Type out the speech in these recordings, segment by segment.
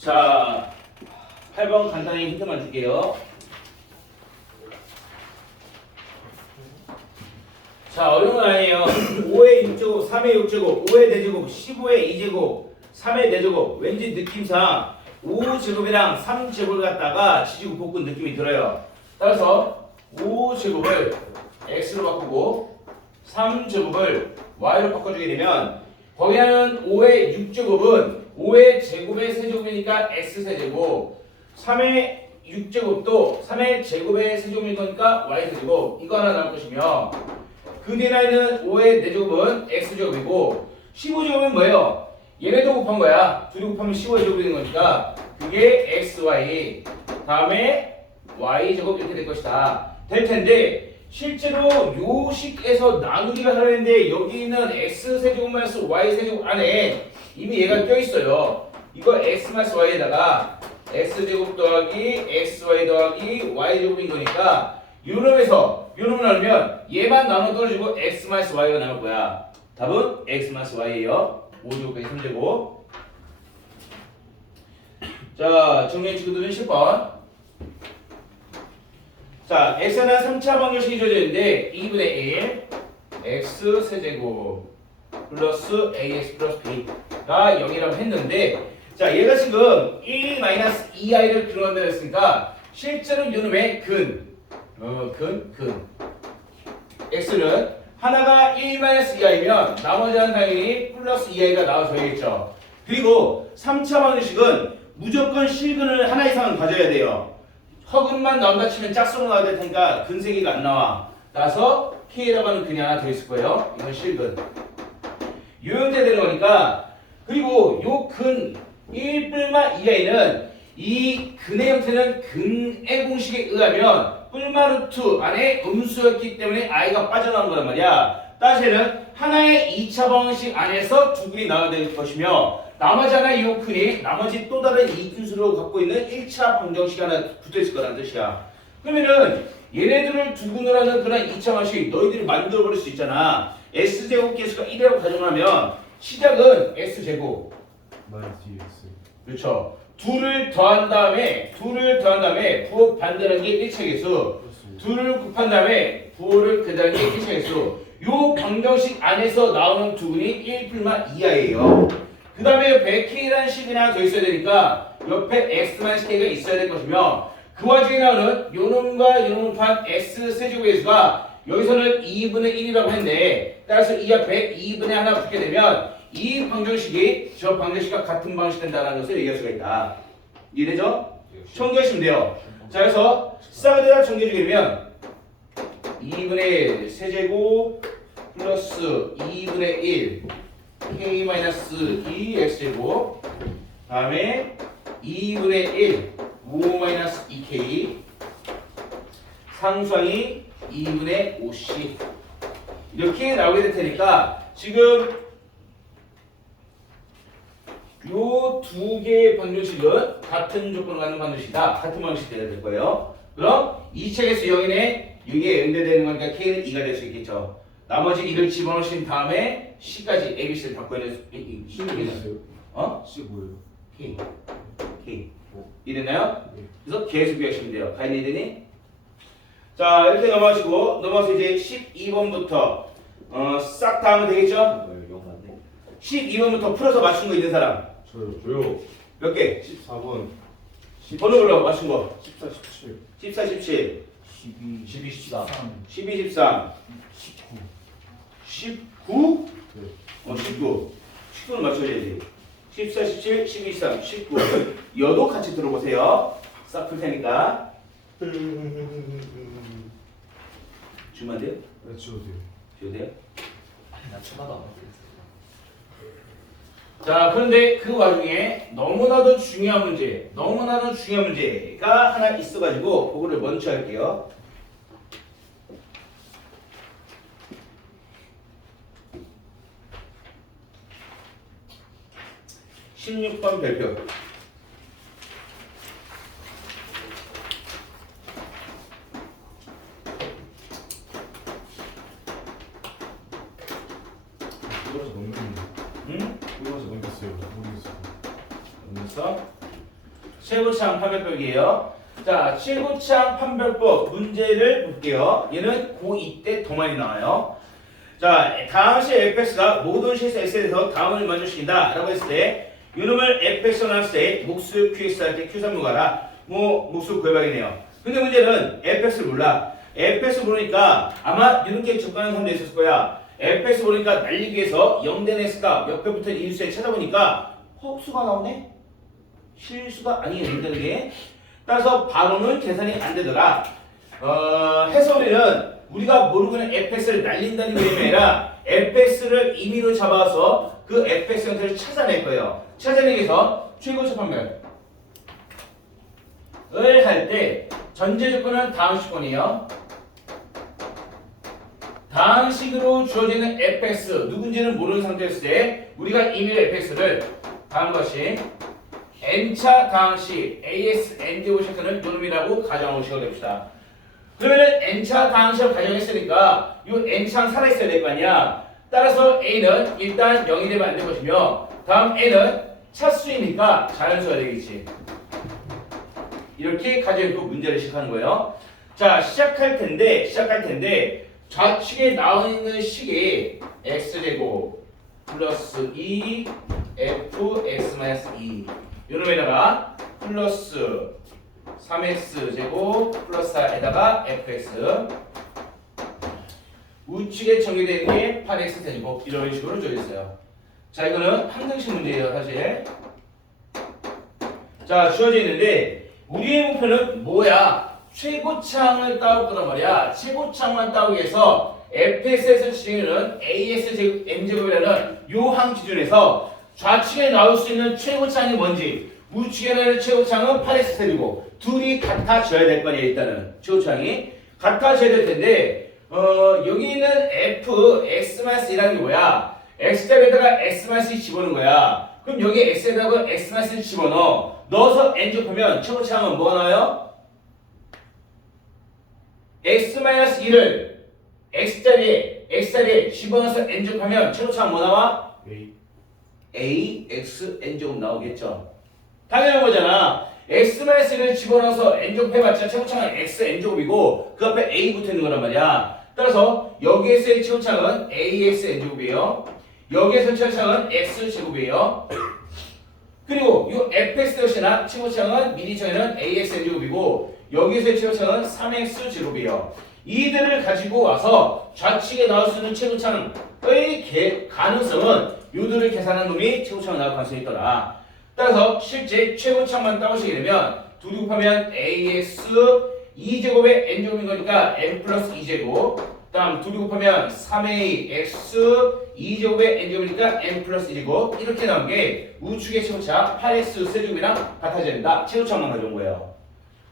자, 8번 간단히 힌트만 줄게요. 자, 어려운 건 아니에요. 5의 6제곱, 3의 6제곱, 5의 4제곱, 15의 2제곱, 3의 4제곱. 왠지 느낌상 5제곱이랑 3제곱을 갖다가 지지고 볶은 느낌이 들어요. 따라서 5제곱을 x로 바꾸고 3제곱을 y로 바꿔주게 되면 거기는 5의 6제곱은 5의 제곱의 세제곱이니까 x세제곱, 3의 6제곱도 3의 제곱의 세제곱인 거니까 y세제곱. 이거 하나 나올 것이며 그 뒤에 있는 5의 4제곱은 x제곱이고 15제곱은 뭐예요? 얘네도 곱한 거야. 둘이 곱하면 15의 제곱이 되는 거니까 그게 xy 다음에 y제곱 이렇게 될 것이다. 될 텐데 실제로 요식에서 나누기를 하려는데 여기 있는 x세제곱 마이너스 y세제곱 안에 이미 얘가 껴있어요. 이거 x 마이너스 y에다가 x제곱 더하기 xy 더하기 y제곱인 거니까 요놈에서 요놈을 나누면 얘만 나눠 떨어지고 x 마이너스 y가 나올 거야. 답은 x 마이너스 y예요. 5제곱까지 3제곱. 자, 정리해 주거든요. 10번. 자, x는 3차 방정식이 주어져 있는데 2분의 1 x 세제곱 플러스 ax 플러스 b가 0이라고 했는데 자, 얘가 지금 1-2i를 들어간다고 했으니까 실제로 이놈의 근 x는 하나가 1-2i면 나머지는 당연히 플러스 2i가 나와줘야겠죠. 그리고 3차 방정식은 무조건 실근을 하나 이상은 가져야 돼요. 허근만 나온다 치면 짝수로 나와야 될 테니까 근 3개가 안 나와. 따라서 K라고 하는 근이 하나 더 있을 거예요. 이건 실근. 요 형태 되는 거니까. 그리고 요 근 1-2i는 이 근의 형태는 근의 공식에 의하면 뿔마 루트 안에 음수였기 때문에 i가 빠져나온 거란 말이야. 따지면 하나의 2차 방정식 안에서 두 근이 나와야 될 것이며 나머지 하나의 요 근이 나머지 또 다른 이분수로 갖고 있는 1차 방정식이 하나 붙어있을 거라는 뜻이야. 그러면은 얘네들을 두 근으로 하는 그런 2차 방정식 너희들이 만들어버릴 수 있잖아. S제곱 계수가 1이라고 가정하면 시작은 S제곱 마이너스 2x. 그렇죠. 둘을 더한 다음에 부호 반대라는 게 1차 계수, 둘을 곱한 다음에 부호를 그다음에 1차 계수. 요 방정식 안에서 나오는 두 근이 1-2i예요. 그 다음에 옆에 k라는 식이 하나 더 있어야 되니까 옆에 x-k가 있어야 될 것이며 그 와중에 나오는 요놈과 요놈을 곱한 x 세제곱의 수가 여기서는 2분의 1이라고 했는데 따라서 이 앞에 2분의 하나 붙게 되면 이 방정식이 저 방정식과 같은 방정식 된다는 것을 얘기할 수가 있다. 이해되죠? 정리하시면 돼요. 자, 그래서 싹에다 정리해주게 되면 2분의 세제곱 플러스 2분의 1 k-2 x제곱 다음에 2분의 1 5-2k 상수항이 2분의 5c 이렇게 나오게 될 테니까 지금 요 두 개의 방정식은 같은 조건을 갖는 방정식이다. 같은 방정식이 돼야 될 거예요. 그럼 이 책에서 0이네 이게 연대되는 거니까 k는 2가 될 수 있겠죠. 나머지 이걸 집어넣으신 다음에 c까지 abc를 바꿔내는 C는 있어요? 어? C 뭐예요? k 이랬나요? 네. 그래서 계속 비하시면 돼요. 가인이 되니? 자, 이렇게 넘어가서 이제 12번부터 싹 다 하면 되겠죠? 12번부터 풀어서 맞춘 거 있는 사람 저요. 몇 개? 14번. 번호 불러 맞춘 거 14, 17. 14, 17 12, 13. 12, 13 19. 19? 네. 19 19는 맞춰야지 14, 17, 12, 13, 19 여도 같이 들어보세요. 싹 풀 테니까 주면 안 돼요? 네, 지워도 돼요. 줘도 돼요? 나 쳐봐도 안 먹겠어. 자, 그런데 그 와중에 너무나도 중요한 문제가 하나 있어가지고 그거를 먼저 할게요. (16번) 별표. 이거서 넘겼는데. 응? 이거서 넘겼어요. 모르겠어요. 그래서 최고창 판별법이에요. 자, 최고창 판별법 문제를 볼게요. 얘는 고2 때 더 많이 나와요. 자, 다항시 fx가 모든 실수 x에 대해서 다음을 만족시킨다 라고 했을 때 요놈을 fx로 나눴을 때 목수 qx 할 때 q3 무가라 뭐 목수 구해봐야겠네요. 근데 문제는 fx를 몰라. fx 모르니까 아마 이렇게 접근하는 사람도 있었을 거야. fx 모르니까 날리기 위해서 0된 x가 옆에 붙은 인수에 찾아보니까 허수가 나오네? 실수가 아니겠는데 그게? 따라서 바로는 계산이 안 되더라. 해서 우리는 우리가 모르고 있는 fx를 날린다는 게 아니라 fx를 임의로 잡아서 그 fx 형태를 찾아낼 거예요. 찾아내기 위해서 최고차 판별을 할 때 전제 조건은 다항식권이에요. 다항식으로 주어지는 fx 누군지는 모르는 상태였을 때 우리가 임의로 fx를 다음 것이 n차 다항식 as n제곱 셔츠는 요놈이라고 가정하시고 됩시다. 그러면은 n차 다항식을 가정했으니까 이 n차는 살아있어야 될 거 아니야. 따라서 a는 일단 0이 되면 안 될 것이며 다음 n은 차수이니까 자연수가 되겠지. 이렇게 가정했고 문제를 시작하는 거예요. 자, 시작할 텐데 좌측에 나와 있는 식이 x제곱 플러스 2 fx-2 요놈에다가 플러스 3x제곱 플러스 4에다가 fx 우측에 정의되어 있는 게 8x 제곱 이런 식으로 주어져 있어요. 자, 이거는 항등식 문제예요 사실. 자, 주어져 있는데 우리의 목표는 뭐야? 최고창을 따올 거란 말이야. 최고창만 따오기 위해서 fx에서 지정하는 as 제곱 n제곱이라는 요항 기준에서 좌측에 나올 수 있는 최고창이 뭔지 우측에 나올 최고창은 8x 세제곱 둘이 같아져야 될 거 아니야. 일단은 최고창이 같아져야 될 텐데 여기 있는 f x-1이라는 게 뭐야? x자리에다가 x-1 집어넣은 거야. 그럼 여기 x에다가 x-1 집어넣어. 넣어서 n제곱하면 최고창은 뭐가 나와요? x-1을 x자리에 집어넣어서 n제곱하면 최고창은 뭐 나와? ax n제곱 나오겠죠. 당연한 거잖아. x-1을 집어넣어서 n제곱 해봤자 최고창은 x n제곱이고 그 앞에 a 붙어있는 거란 말이야. 따라서 여기에서의 최고창은 ax n제곱이에요. 여기에서 최고창은 x제곱이에요. 그리고 이 fx 역시나 최고창은 미리 정의는 ax n제곱이고 여기서의 최고창은 3x 제곱이에요. 이들을 가지고 와서 좌측에 나올 수 있는 최고창의 가능성은 요들을 계산한 놈이 최고창을 나올 가능성이 있더라. 따라서 실제 최고창만 따오시게 되면 둘이 곱하면 ax 2제곱의 n제곱인 거니까 n 플러스 2제곱 다음 둘이 곱하면 3ax 2제곱의 n제곱이니까 n 플러스 2제곱 이렇게 나온 게 우측의 최고차 8x 세제곱이랑 같아져야 된다. 최고차만 가져온 거예요.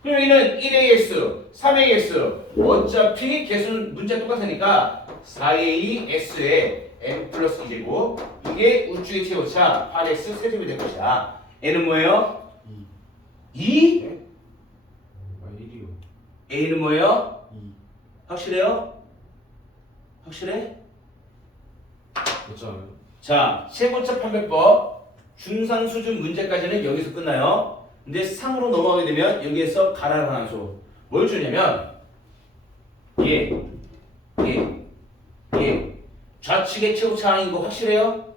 그럼 여기는 1ax, 3ax 어차피 개수는 문제 똑같으니까 4ax에 n 플러스 2제곱 이게 우측의 최고차 8x 세제곱이 될 것이야. n은 뭐예요? 2? 네? 아 1이요. a는 뭐예요? 2. 확실해요? 확실해? 맞잖아요. 자, 최고차 판별법 중상 수준 문제까지는 여기서 끝나요. 근데 상으로 넘어가게 되면 여기에서 가라를 하나 줘. 뭘 주냐면 얘 좌측의 최고차인 거 확실해요?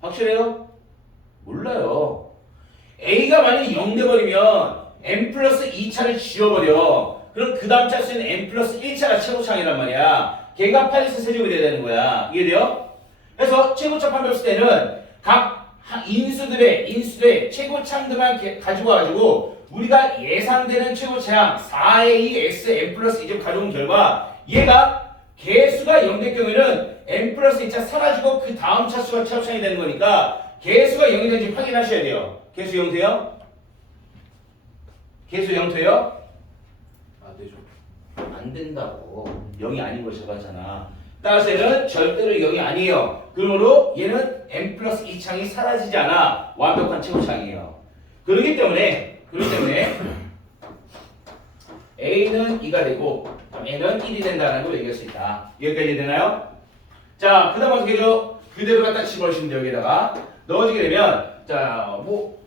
확실해요? 몰라요. a가 만약에 0 돼버리면 n 플러스 2차를 지워버려. 그럼 그 다음 짤 수 있는 n 플러스 1차가 최고차이란 말이야. 걔가 8x 세제곱이 돼야 되는 거야. 이해돼요? 그래서 최고차 판별했을 때는 각 인수들의 최고차들만 가지고 와가지고 우리가 예상되는 최고차량 4ax n 플러스 2점 가져온 결과 얘가 개수가 0 될 경우에는 n 플러스 2차 사라지고 그 다음 차수가 최고차이 되는 거니까 개수가 0이 되는지 확인하셔야 돼요. 개수 0 돼요? 개수 0 돼요? 안 되죠. 안 된다고. 0이 아닌 걸 적었잖아. 따라서 얘는 절대로 0이 아니에요. 그러므로 얘는 n 플러스 2창이 사라지지 않아. 완벽한 최고창이에요. 그렇기 때문에 a는 2가 되고 n은 1이 된다는 걸 얘기할 수 있다. 여기까지 되나요? 자, 그 다음 어떻게 해줘? 그대로 갖다 집어넣으시면 돼요. 여기다가 넣어주게 되면 자, 뭐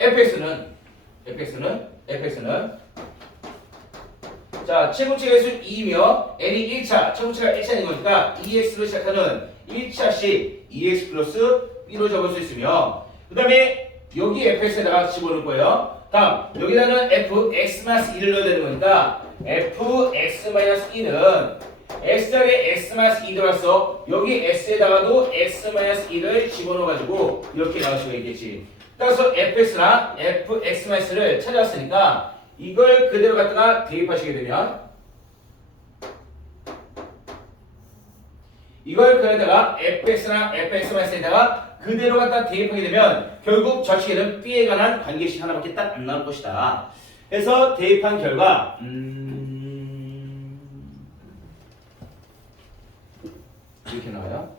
fx는 자, 최고치가 수 2이며 n이 1차, 최고치가 1차인 거니까 2x로 시작하는 1차씩 2x 플러스 b로 적을 수 있으며 그 다음에 여기 fx에다가 집어넣을 거예요. 다음 여기다는 fx-2를 넣어야 되는 거니까 fx-2는 x자리에 x-2 들어왔어. 여기 x에다가도 x-2를 집어넣어가지고 이렇게 나올 수가 있겠지. 따라서 fx랑 fx-를 찾아왔으니까 이걸 그대로 갖다가 대입하시게 되면 이걸 그대로다가 fx랑 fx-에다가 그대로 갖다 대입하게 되면 결국 저식에는 b에 관한 관계식 하나밖에 딱 안 나올 것이다. 해서 대입한 결과 이렇게 나와요.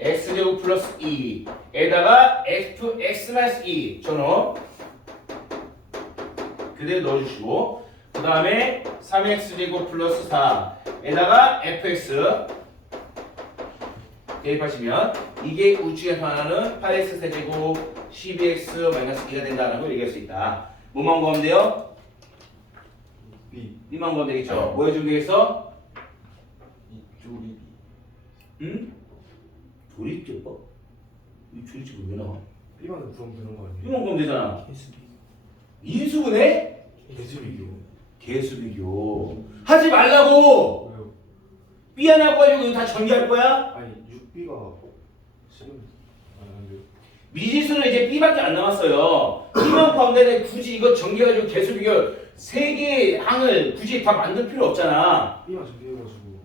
x제곱 플러스 2에다가 fx-2 전호 그대로 넣어주시고 그 다음에 3x제곱 플러스 4에다가 fx 대입하시면 이게 우측에 하나는 8x 세제곱 12x 마이너스 2가 된다는 걸 얘기할 수 있다. 뭐만 구하면 돼요? b만 구하면 되겠죠. 뭐 해주면 되겠어? 조립이. 응? 조립제법? 이 조립제법 왜 나와? b만 구하면 되는 거 아니에요? b만 구하면 되잖아. 개수비. 인수분해? 개수비교. 개수비교 하지 말라고! 왜요? b 하나 구하려고 이거 다 전개할 거야? 아니 6b가 지금 안 돼요. 미지수는 이제 b밖에 안 남았어요. b만 구하면 되는데 굳이 이거 전개해가지고 개수비교 세 개의 항을 굳이 다 만들 필요 없잖아. b만 전개해가지고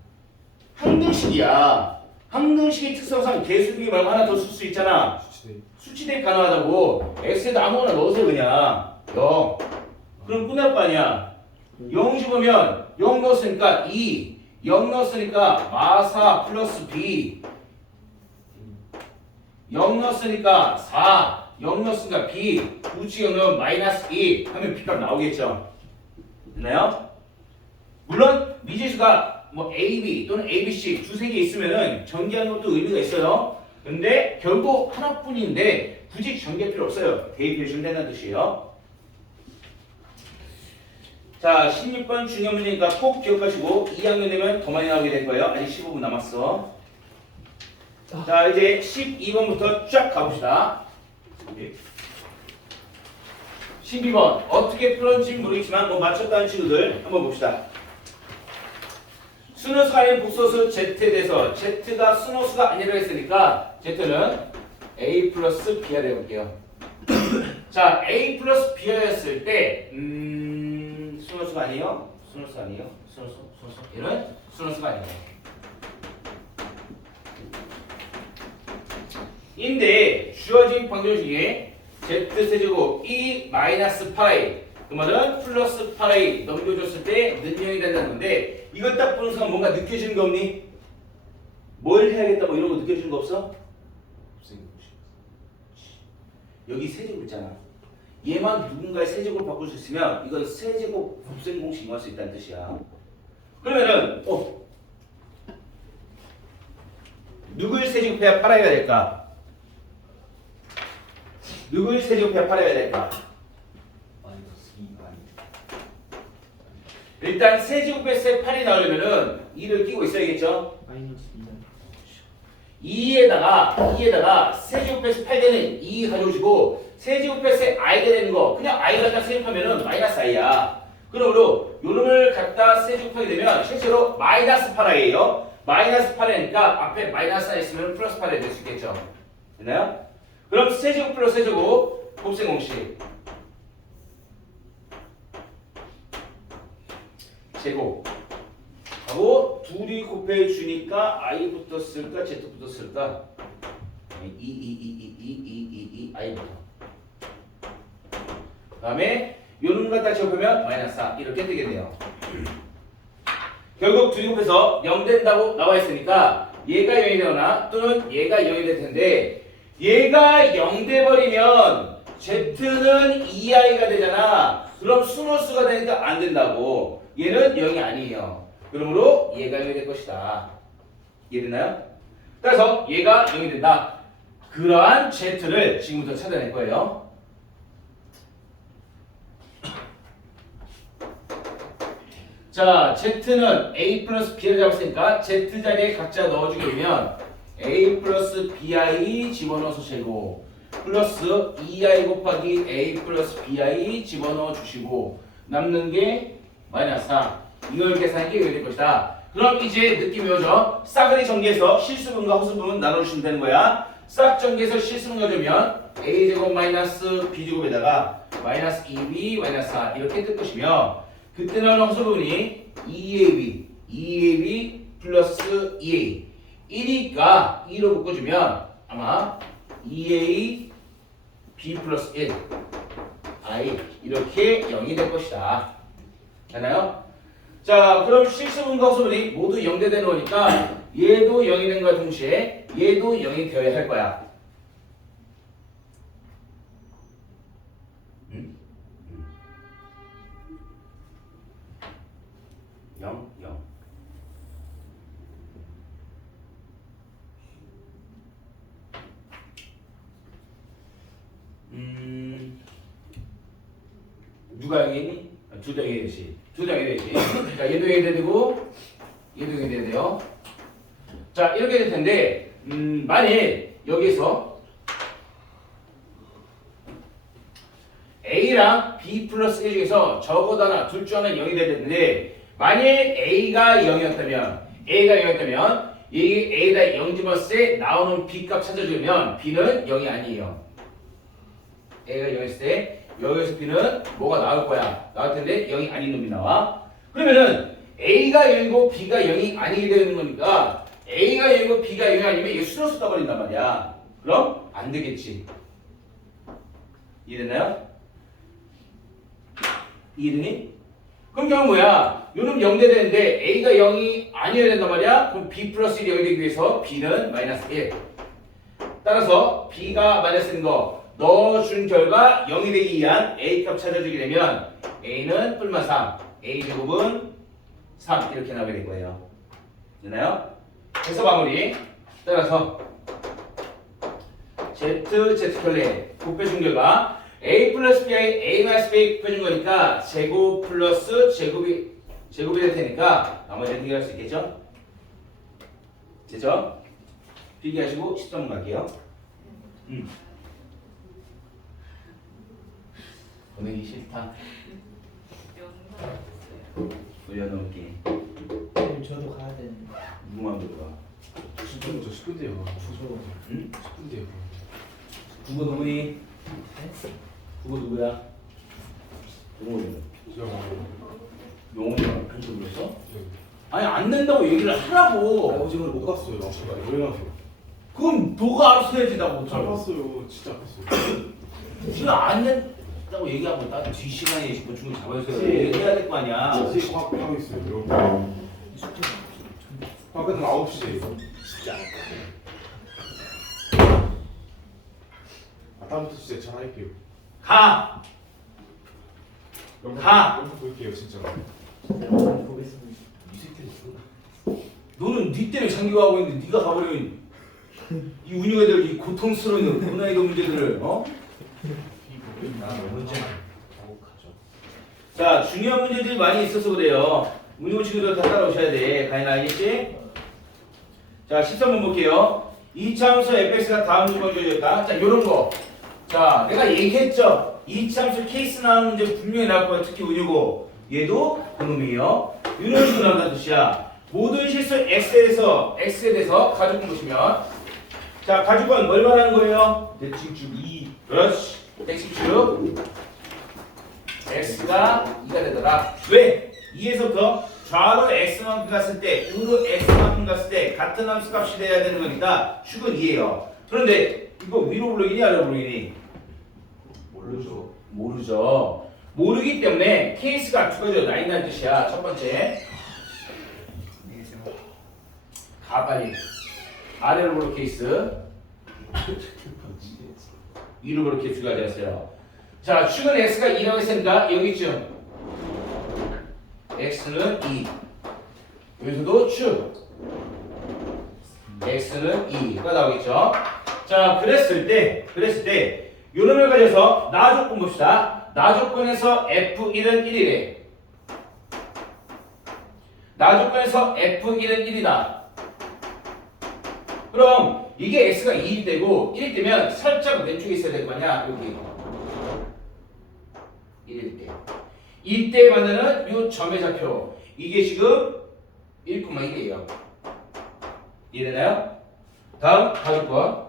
항등식이야. 항등식의 특성상 개수비교 말고 하나 더 쓸 수 있잖아. 수치대. 수치 대입 가능하다고. x에다 아무거나 넣으세요 그냥. 0. 그럼 끝날 거 아니야. 0 집으면 0 넣었으니까 2. 0 넣었으니까 마사 플러스 b. 0 넣었으니까 4. 0 넣었으니까 b. 우측 0 넣으면 마이너스 2 하면 b값 나오겠죠. 됐나요? 물론 미지수가 뭐 AB 또는 ABC 두세 개 있으면은 전개하는 것도 의미가 있어요. 근데 결국 하나뿐인데 굳이 전개할 필요 없어요. 대입해 주면 된다는 뜻이에요. 자, 16번 중요한 문제니까 꼭 기억하시고 2학년 되면 더 많이 나오게 될 거예요. 아직 15분 남았어. 자, 이제 12번부터 쫙 가봅시다. 12번 어떻게 풀었는지 모르겠지만 뭐 맞췄다는 친구들 한번 봅시다. 순호수가 아닌 복소수 Z에 대해서 Z가 순호수가 아니라고 했으니까 Z는 A 플러스 B가 되어볼게요. 자, A 플러스 B였을 때 순호수가 아니에요? 순호수 아니에요? 순호수? 얘는 순호수가 아니에요. 인데 주어진 방정식에 Z세제곱 E 마이너스 파이 그 말은 플러스 파이 넘겨줬을 때 능형이 된다는 건데 이거 딱 보는 순간 뭔가 느껴지는 거 없니? 뭘 해야겠다 뭐 이런 거 느껴지는 거 없어? 여기 세제곱 있잖아. 얘만 누군가의 세제곱을 바꿀 수 있으면 이건 세제곱 곱셈 공식 이용할 수 있다는 뜻이야. 그러면은 누굴 세제곱해야 8i가 될까? 누굴 세제곱해야 8i가 될까? 마이너스 2 아니. 일단 세제곱했을 때 8이 나오려면은 2를 끼고 있어야겠죠? 마이너스 2에다가 세제곱했을 8 되는 2 가져오시고 세제곱했을 i가 되는 거 그냥 i를 갖다 세제곱하면은 마이너스 i야. 그러므로 요놈을 갖다 세제곱하게 되면 실제로 마이너스 8i예요. 마이너스 8이니까 앞에 마이너스 i 있으면 플러스 8이 될 수 있겠죠. 됐나요? 그럼 세제곱 플러스 세제곱 곱셈 공식 제곱 하고 둘이 곱해 주니까 i부터 쓸까 z부터 쓸까? i부터. 그다음에 요놈 갖다 제곱하면 마이너스 4 이렇게 되겠네요. 결국 둘이 곱해서 0 된다고 나와 있으니까 얘가 0이 되거나 또는 얘가 0이 될 텐데 얘가 0 돼 버리면 z는 2i가 되잖아. 그럼 순호수가 되니까 안 된다고. 얘는 0이 아니에요. 그러므로 얘가 0이 될 것이다. 이해됐나요? 따라서 얘가 0이 된다. 그러한 Z를 지금부터 찾아낼 거예요. 자, Z는 A 플러스 B를 잡았으니까 Z 자리에 각자 넣어주게 되면 A 플러스 BI 집어넣어서 제곱 플러스 2i 곱하기 A 플러스 BI 집어넣어 주시고 남는 게 마이너스 4. 이걸 계산하는 게 될 것이다. 그럼 이제 느낌이 오죠? 싸그리 전개해서 실수분과 허수분은 나눠주시면 되는 거야. 싹 전개해서 실수분 가져오면 A제곱 마이너스 B제곱에다가 마이너스 2B 마이너스 4 이렇게 뜰 것이며 그때 나오는 허수분이 2AB 플러스 2A 1이니까 2로 묶어주면 아마 2A B 플러스 1 I 이렇게 0이 될 것이다. 되나요? 자, 그럼 실수분과 허수분이 모두 0되는 거니까 얘도 0이 된 것과 동시에 얘도 0이 되어야 할 거야. 0, 0. 누가 0이니? 둘 다 0이지. 둘 다 0이지. 자, 얘도 0이 되고 얘도 0이 돼야 돼요. 자, 이렇게 될 텐데 만일 여기서 A랑 B 플러스 1 중에서 적어도 하나, 둘 중 하나는 0이 돼야 되는데 만일 A가 0이었다면 이 A에다 0 집었을 때 나오는 B 값 찾아주면 B는 0이 아니에요. A가 0이었을 때 여기서 B는 뭐가 나올 거야? 나올 텐데 0이 아닌 놈이 나와. 그러면은 A가 0이고 B가 0이 아니게 되는 거니까 A가 0이고 B가 0이 아니면 이게 수로수 떠버린단 말이야. 그럼 안 되겠지. 이해됐나요? 이해되니? 그럼 결국 뭐야? 요놈 0돼 되는데 A가 0이 아니어야 된단 말이야. 그럼 B 플러스 1이 0이 되기 위해서 B는 마이너스 1. 따라서 B가 마이너스인 거 넣어준 결과 0이 되기 위한 A 값 찾아주게 되면 A는 뿔마 3, A 제곱은 3 이렇게 나오게 될 거예요. 되나요? 그래서 마무리. 따라서 Z 결례 곱해준 결과 A 플러스 B이 A 마이너스 B 곱해준 거니까 제곱 플러스 제곱이 될 테니까 나머지는 해결할 수 있겠죠? 됐죠? 필기하시고 10점 갈게요. 보내기 싫다. 올려놓을게. 저도 가야 되는데. 누구만 들어가. 10분 저 10분대요. 응? 10분대요. 누구 누구니? 누구 누구야? 용호이. 제가 용호이랑 한줄 불렀어? 아니 안 된다고 얘기를 하라고. 오징어를 못 갔어요. 제가 왜 가세요? 그럼 너가 알아서 해야지 나고. 잘 봤어요. 진짜 봤어요. 지금 안 된다고 얘기하고 나 뒷시간에 20분 충분히 잡아주세요. 얘기해야 될 거 아니야. 지금 과학하고 있어요. 여러분. 과학은 9시에. 다음부터 진짜 전화할게요. 가. 가! 영상 볼게요 진짜. 보겠습니다. 이 새끼는 너는 네 때문에 장기화하고 있는데 네가 가버리면 이 운영애들 이 고통스러운 문화이도 문제들을 어? 문제 하고 가죠. 자, 중요한 문제들이 많이 있어서 그래요. 운용 친구들 다 따라오셔야 돼. 가인 알겠지? 자, 13번 볼게요. 이차함수 fx가 다음 조건이 주어졌다. 자, 요런 거. 자, 내가 얘기했죠. 이차함수 케이스 나오는 문제 분명히 나올 거야. 특히 운유고. 얘도 그놈이에요. 이런 식으로 나온다는 뜻이야. 모든 실수 x에 대해서 가족분 보시면 자, 가족분 뭘 말하는 거예요? 대칭축 2. 그렇지. 대칭축 x가 2가 되더라. 왜? 2에서부터 좌로 x만큼 갔을 때 우로 x만큼 갔을 때 같은 함수 값이 돼야 되는 거니까 축은 2예요. 그런데 이거 위로 불러기니 아래로 불러기니? 모르죠. 모르죠. 모르기 때문에 케이스가 두 가지가 나 있다는 뜻이야. 첫 번째 가 빨리 아래로 불러 케이스 위로 불러 케이스 두 가지가 있어요. 자, 축은 x가 2라고 했으니까 여기쯤 x는 2 여기서도 축 x는 2가 나오겠죠. 자, 자, 그랬을 때 요 놈을 가져서 나 조건 봅시다. 나 조건에서 F1은 1이래. 나 조건에서 F1은 1이다. 그럼 이게 X가 2일 때고 1일 때면 살짝 왼쪽에 있어야 될 거 아니야? 여기 1일 때. 이때 만나는 요 점의 좌표. 이게 지금 1,1이에요. 이해되나요? 다음 다조건.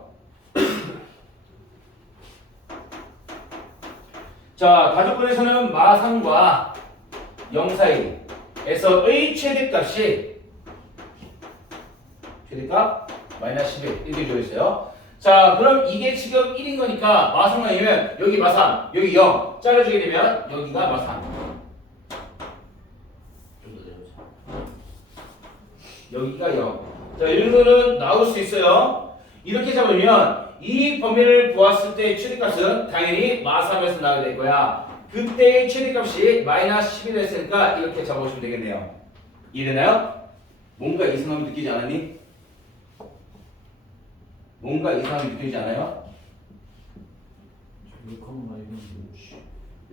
자, 다조건에서는 마상과 0 사이에서의 최대값이 최대값 마이너스 11 이렇게 주어 있어요. 자, 그럼 이게 지금 1인 거니까 마상만 아니면 여기 마상, 여기 0 잘라주게 되면 여기가 마상. 여기가 0. 자, 이 정도는 나올 수 있어요. 이렇게 잡으면 이 범위를 보았을 때 최대값은 당연히 마삼에서 나오게 될 거야. 그때의 최대값이 마이너스 11을 했으니까 이렇게 잡아보시면 되겠네요. 이해되나요? 뭔가 이상함이 느끼지 않았니? 뭔가 이상함이 느끼지 않아요?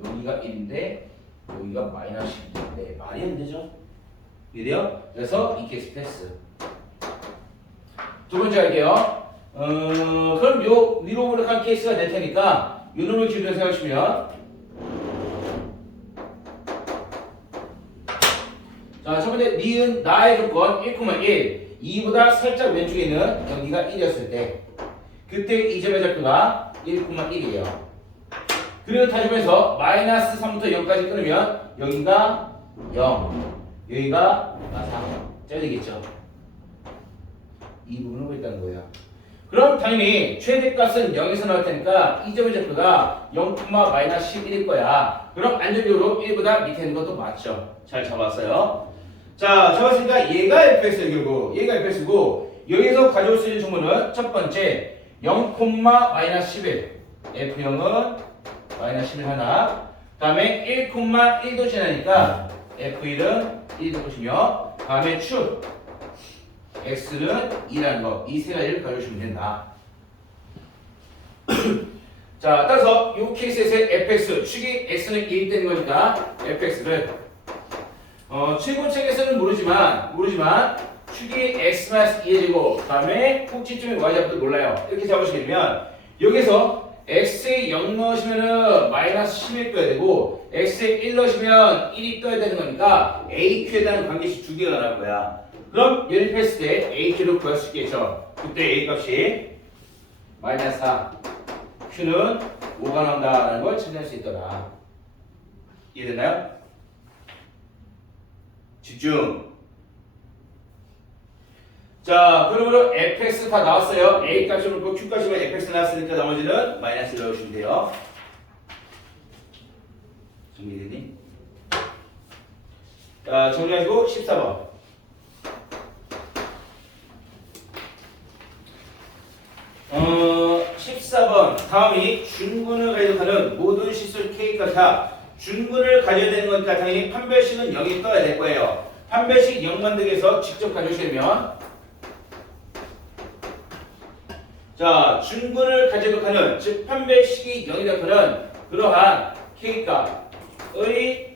여기가 1인데 여기가 마이너스 11인데 말이 안 되죠? 이래요? 그래서 이 케이스 패스. 두 번째 할게요. 그럼 요 위로 오르간 케이스가 될 테니까 요 놈을 기준으로 생각하시면, 자, 첫 번째 니은 나의 조건 1,1 2보다 살짝 왼쪽에 있는 여기가 1이었을 때 그때 이 점의 좌표가 1,1이에요. 그리고 다시면서 마이너스 3부터 0까지 끊으면 여기가 0 여기가 4 짜리겠죠. 이 부분을 보겠다는 거예요. 그럼 당연히 최대값은 0에서 나올 테니까 이 점의 좌표가 0, 마이너스 11일 거야. 그럼 안정적으로 1보다 밑에 있는 것도 맞죠. 잘 잡았어요. 자, 잡았으니까 얘가 fx예요. 결국 얘가 fx고 여기서 가져올 수 있는 정보는 첫 번째 0, 마이너스 11 f0은 마이너스 11 하나, 그 다음에 1,1도 지나니까 f1은 1도 것이며, 다음에 축 x는 2라는 거, 이 세 가지를 가져오시면 된다. 자, 따라서 이 케이스에서의 fx, 축이 x는 2일 때는 거니까 fx를 최고책에서는 모르지만 축이 x-2의 제곱, 그 다음에 꼭지점의 y좌표도 몰라요. 이렇게 잡으시게 되면 여기서 x에 0 넣으시면은 마이너스 10을 떠야 되고 x에 1 넣으시면 1이 떠야 되는 거니까 aq에 대한 관계식 두 개가 나올 거야. 그럼 연립했을 때 aq를 구할 수 있겠죠. 그때 a 값이 마이너스 4, q는 5가 나온다는 걸 찾을 수 있더라. 이해됐나요? 집중. 자, 그러므로 fx 다 나왔어요. a 값을 놓고 q 값이면 fx 나왔으니까 나머지는 마이너스를 넣으시면 돼요. 정리됐니? 자, 정리하시고 14번. 어, 14번. 다음이 준근을 가져가는 모든 시술 K값이야. 준근을 가져야 되는 거니까 당연히 판별식은 0이 떠야 될 거예요. 판별식 0 만들기 위해서 직접 가져오시면, 자, 준근을 가져가는, 즉 판별식이 0이라는 것은 그러한 K값의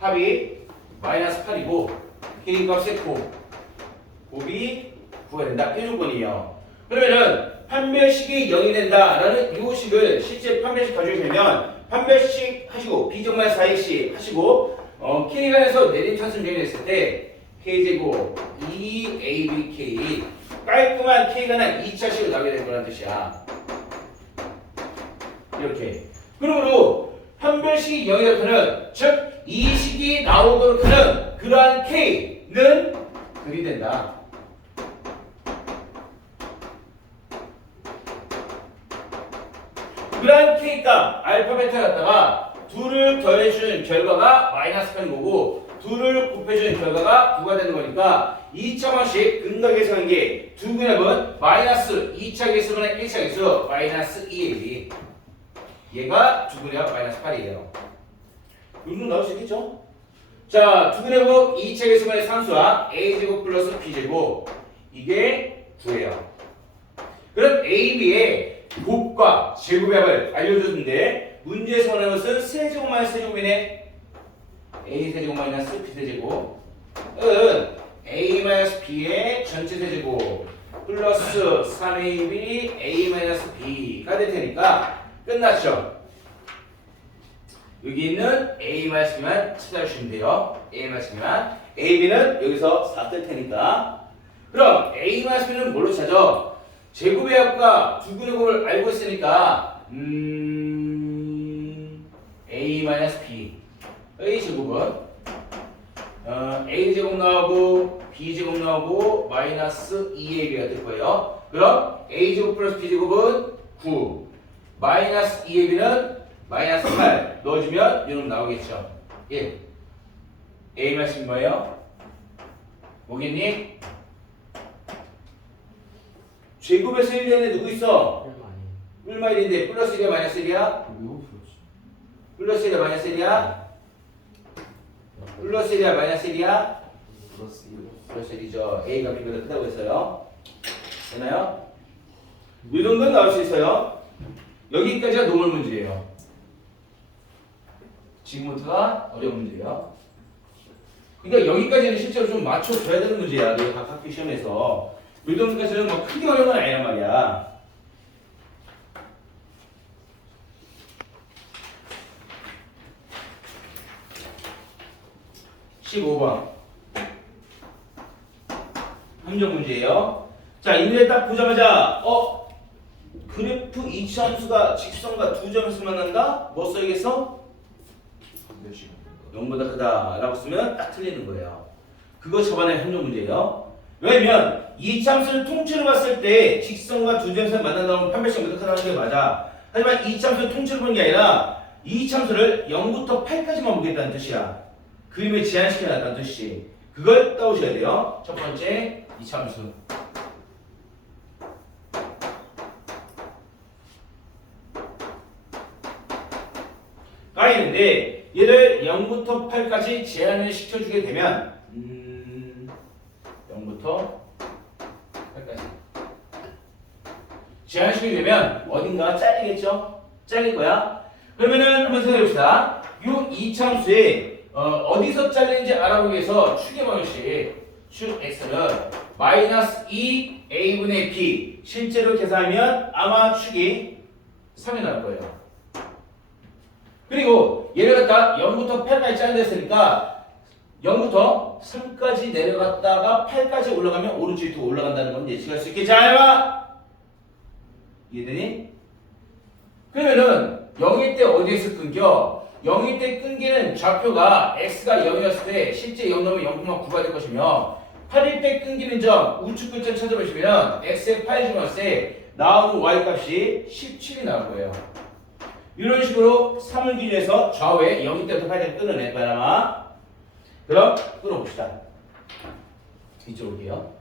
합이 마이너스 8이고 K값의 곱이 구해야 된다. 이 조건이에요. 그러면은 판별식이 0이 된다라는 이 식을 실제 판별식 가져오시면 판별식 하시고 비정말 4xc 하시고 K간에서 내림차순 정리했을 때 K제곱 2abk 깔끔한 K간은 2차식으로 나오게 될 거란 뜻이야. 이렇게. 그러므로 판별식이 0이라고 하는, 즉 이 식이 나오도록 하는 그러한 K는 글이 된다. 그러한 K값 알파 베타 갖다가 둘을 더해주는 결과가 마이너스 8인 거고 둘을 곱해주는 결과가 9가 되는 거니까 2차 방식 근각에서 한 게 두 근합은 마이너스 2차 개수분의 1차 개수 마이너스 2a. 얘가 두 근합 마이너스 8이에요. 이 정도 나올 수 있겠죠? 자, 두 근합은 2차 개수분의 상수와 a제곱 플러스 b제곱, 이게 구해요. 그럼 A, B의 곱과 제곱의 합을 알려줬는데 문제에서 원하는 것은 세제곱 마이너스 세제곱이네. A 세제곱 마이너스 B 세제곱 은 A 마이너스 B의 전체 세제곱 플러스 3AB A 마이너스 B가 될 테니까 끝났죠. 여기 있는 A 마이너스 B만 찾아주시면 돼요. A 마이너스 B만. A, B는 여기서 4 뜰 테니까. 그럼 A 마이너스 B는 뭘로 찾아? 제곱의 합과 두근의 곱을 알고 있으니까 A 마이너스 B의 제곱은 A 제곱 나오고 B 제곱 나오고 마이너스 2AB가 될 거예요. 그럼 A 제곱 플러스 B 제곱은 9 마이너스 2AB는 마이너스 8 넣어주면 이놈 나오겠죠. 1 A 마이너스 뭐예요? 뭐겠니? 제곱에서 1 내에 누구 있어? 1마일인데 플러스 1이야 마이너스 1이야? 플러스 1이야 마이너스 1이야? 플러스 1이야 마이너스 1이야? 플러스 1. 플러스 1이죠. A가 B보다 크다고 했어요. 되나요? 이 정도는 나올 수 있어요. 여기까지가 노멀 문제예요. 지금부터가 어려운 문제예요. 그러니까 여기까지는 실제로 좀 맞춰줘야 되는 문제야. 각 학교 시험에서. 이 정도까지는 뭐 크게 어려운 건 아니란 말이야. (15번) 함정 문제예요. 자, 이 문제 딱 보자마자 그래프 이차함수가 직선과 두 점에서 만난다? 뭐 써야겠어? 0보다 크다 라고 쓰면 딱 틀리는 거예요. 그거 저번에 함정 문제예요. 왜냐면 이차함수를 통째로 봤을 때 직선과 두 점에서 만난다면 판별식보다 크다는 게 맞아. 하지만 이차함수를 통째로 보는 게 아니라 이차함수를 0부터 8까지만 보겠다는 뜻이야. 그림에 제한시켜놨다는 뜻이지. 그걸 떠오셔야 돼요. 첫 번째 이차함수. 가 있는데 얘를 0부터 8까지 제한을 시켜주게 되면 0부터 8까지 제한시키게 되면 어딘가 잘리겠죠? 잘릴 거야. 그러면은 한번 생각해봅시다. 요 이차함수에 어디서 잘리는지 알아보기 위해서 축의 방식 축 x는 마이너스 2a분의 b 실제로 계산하면 아마 축이 3이 나올 거예요. 그리고 얘를 갖다 0부터 8까지 잘렸으니까 0부터 3까지 내려갔다가 8까지 올라가면 오른쪽이 더 올라간다는 건 예측할 수 있겠지. 잘 봐! 이해되니? 그러면은 0일 때 어디에서 끊겨? 0일 때 끊기는 좌표가 x가 0이었을 때 실제 0 넣으면 0,9가 될 것이며 8일 때 끊기는 점 우측 끝점 찾아보시면 x의 8이 집어넣었을 때 나오는 y 값이 17이 나올 거예요. 이런 식으로 3을 기준해서 좌우에 0일 때부터 8까지 끊어낼 거야 아마. 그럼 끊어봅시다. 이쪽 올게요.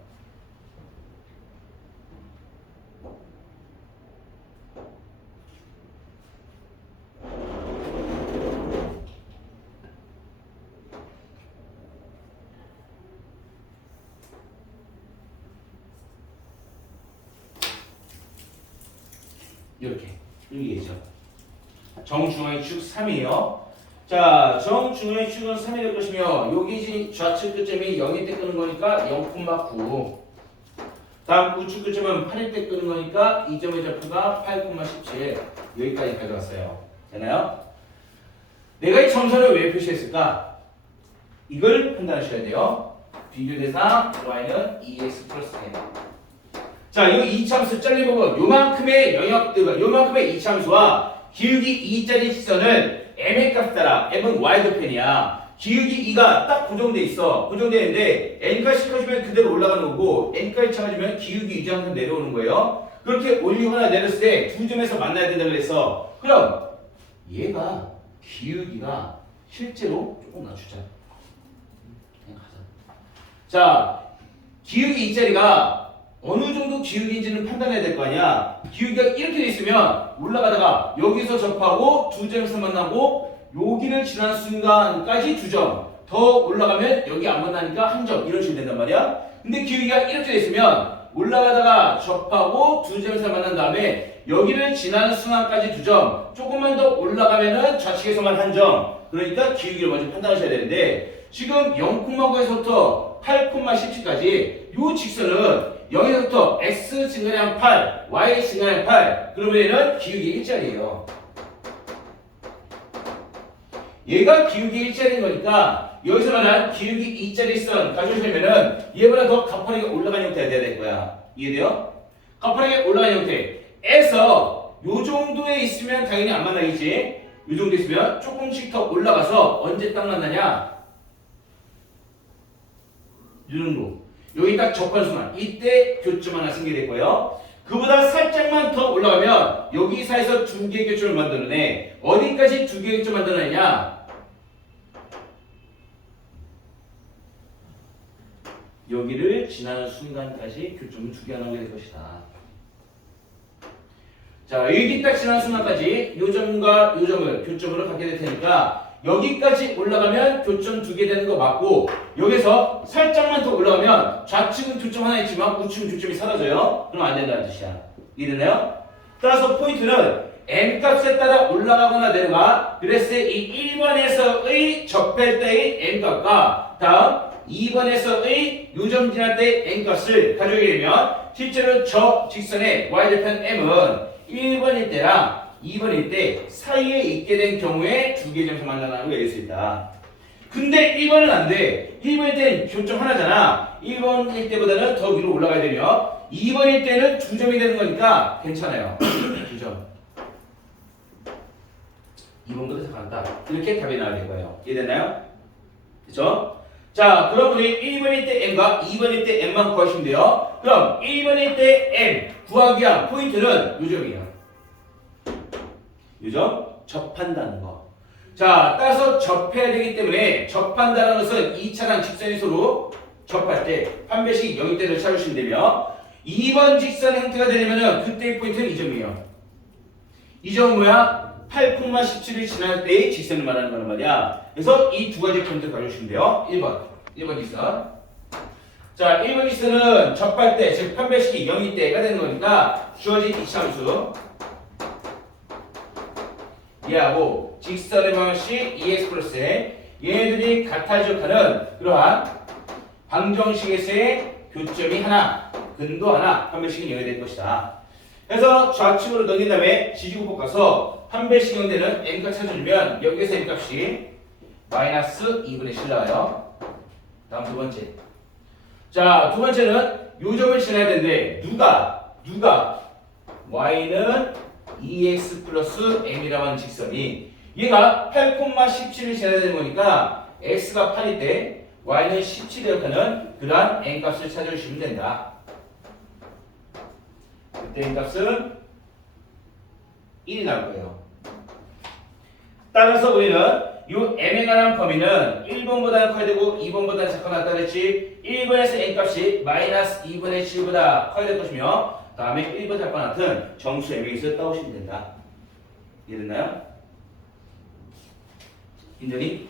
이렇게 일기죠. 정중앙의 축 3이에요. 자, 정중앙의 축은 3이 될 것이며 여기 좌측 끝점이 0일 때 끄는 거니까 0,9. 다음 우측 끝점은 8일 때 끄는 거니까 이 점의 좌표가 8,17. 여기까지 가져왔어요. 되나요? 내가 이 점선을 왜 표시했을까? 이걸 판단하셔야 돼요. 비교 대상 y는 2x 플러스 10. 자, 이 이차함수 잘린 부분 요만큼의 영역들과 요만큼의 이차함수와 기울기 2짜리 직선을 m의 값 따라 m은 y도편이야. 기울기 2가 딱 고정돼 있어. 고정돼 있는데 n까지 시켜주면 그대로 올라가는 거고 n까지 잡아주면 기울기 유지하면서 내려오는 거예요. 그렇게 올리거나 내렸을 때 두 점에서 만나야 된다고 그랬어. 그럼 얘가 기울기가 실제로 조금 낮추자. 그냥 가자. 자, 기울기 2짜리가 어느 정도 기울기인지는 판단해야 될 거 아니야. 기울기가 이렇게 돼 있으면 올라가다가 여기서 접하고 두 점에서 만나고 여기를 지난 순간까지 두 점 더 올라가면 여기 안 만나니까 한 점 이런 식으로 된단 말이야. 근데 기울기가 이렇게 돼 있으면 올라가다가 접하고 두 점에서 만난 다음에 여기를 지나는 순간까지 2점, 조금만 더 올라가면은 좌측에서만 1점. 그러니까 기울기를 먼저 판단하셔야 되는데 지금 0,9에서부터 8,17까지 이 직선은 0에서부터 x 증가량 8, y 증가량 8. 그러면 얘는 기울기 일자리예요. 얘가 기울기 일자리인 거니까 여기서 말한 기울기 2자리 선 가져오시면은 얘보다 더 가파르게 올라가는 형태가 돼야 될 거야. 이해돼요? 가파르게 올라가는 형태에서 요 정도에 있으면 당연히 안 만나겠지. 요 정도 있으면 조금씩 더 올라가서 언제 딱 만나냐? 요 정도. 여기 딱 접한 순간 이때 교점 하나 생기게 될 거예요. 그보다 살짝만 더 올라가면 여기 사이에서 두 개의 교점을 만들어내. 어디까지 두 개의 교점 만들어내냐? 여기를 지나는 순간까지 교점을 두 개 나오게 될 것이다. 자, 여기 딱 지나는 순간까지 요 점과 요 점을 교점으로 갖게 될 테니까 여기까지 올라가면 교점 두 개 되는 거 맞고 여기서 살짝만 더 올라가면 좌측은 교점 하나 있지만 우측은 교점이 사라져요. 그럼 안 된다는 뜻이야. 이해되나요? 따라서 포인트는 m 값에 따라 올라가거나 내려가. 그래서 이 1번에서의 접할 때의 m 값과 다음 2번에서의 요점 지날 때의 n 값을 가져오게 되면 실제로 저 직선의 y절편 m은 1번일 때랑 2번일 때 사이에 있게 된 경우에 두 개의 점수 만나는 걸 얘기할 수 있다. 근데 1번은 안 돼. 1번일 때는 교점 하나잖아. 1번일 때보다는 더 위로 올라가야 되며 2번일 때는 두 점이 되는 거니까 괜찮아요. 두 점. 2번보다 더 간다. 이렇게 답이 나와야 될 거예요. 이해됐나요? 그렇죠? 자, 그럼 우리 1번일 때 m과 2번일 때 m만 구하시면 돼요. 그럼 1번일 때 m 구하기 위한 포인트는 요점이에요. 요점? 접한다는 거. 자, 따라서 접해야 되기 때문에 접한다는 것은 2차랑 직선이 서로 접할 때 판별식 0일 때를 찾으시면 되며 2번 직선 형태가 되려면 그때의 포인트는 이 점이에요. 이 점은 뭐야? 8,17을 지날 때의 직선을 말하는 거란 말이야. 그래서 이 두 가지 포인트를 가져오시면 돼요. 1번 직선. 자, 1번 직선은 접할 때, 즉 판별식이 0일 때가 되는 거니까 주어진 이차함수 얘하고 직선의 방식 EX 플러스 얘네들이 같아지하는 그러한 방정식에서의 교점이 하나, 근도 하나, 판별식이 0이 될 것이다. 그래서 좌측으로 넘긴 다음에 지지고 볶아서 판별식 형태는 n값 찾아주면 여기에서 n값이 마이너스 2분의 7 나와요. 다음 두 번째. 자, 두 번째는 요 점을 지나야 되는데 누가 y는 2x 플러스 m이라고 하는 직선이 얘가 8,17을 지나야 되는 거니까 x가 8일 때 y는 17이라고 하는 그러한 n값을 찾아주시면 된다. 그때 n값은 1이 나올 거예요. 따라서 우리는 이 m에 관한 범위는 1번보다는 커야 되고 2번보다는 작거나 같다 그랬지. 1번에서 n값이 마이너스 2분의 7보다 커야 될 것이며 다음에 1번 작거나 같은 정수 m에서 따오시면 된다. 이해됐나요? 인정이?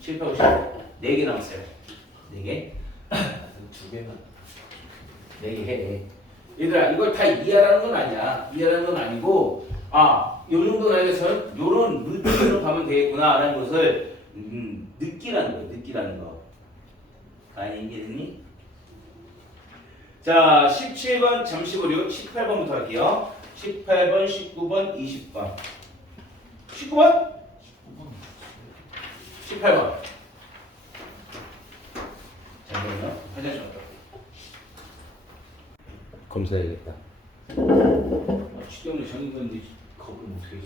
7, 8, 50 4개 남았어요. 4개 두 개만. 4개 해. 얘들아 이걸 다 이해하라는 건 아니야. 이해하라는 건 아니고 요 정도 나이에서 요런 루틴으로 가면 되겠구나 라는 것을 느끼라는 거예요. 느끼라는 거. 아니 이해됐니? 자 17번 잠시 보류 18번부터 할게요. 18번, 19번, 20번 19번? 18번 잠깐만요. 화장실 갔다 검사해야겠다. 취경을 정인 건데 겁을 어떻게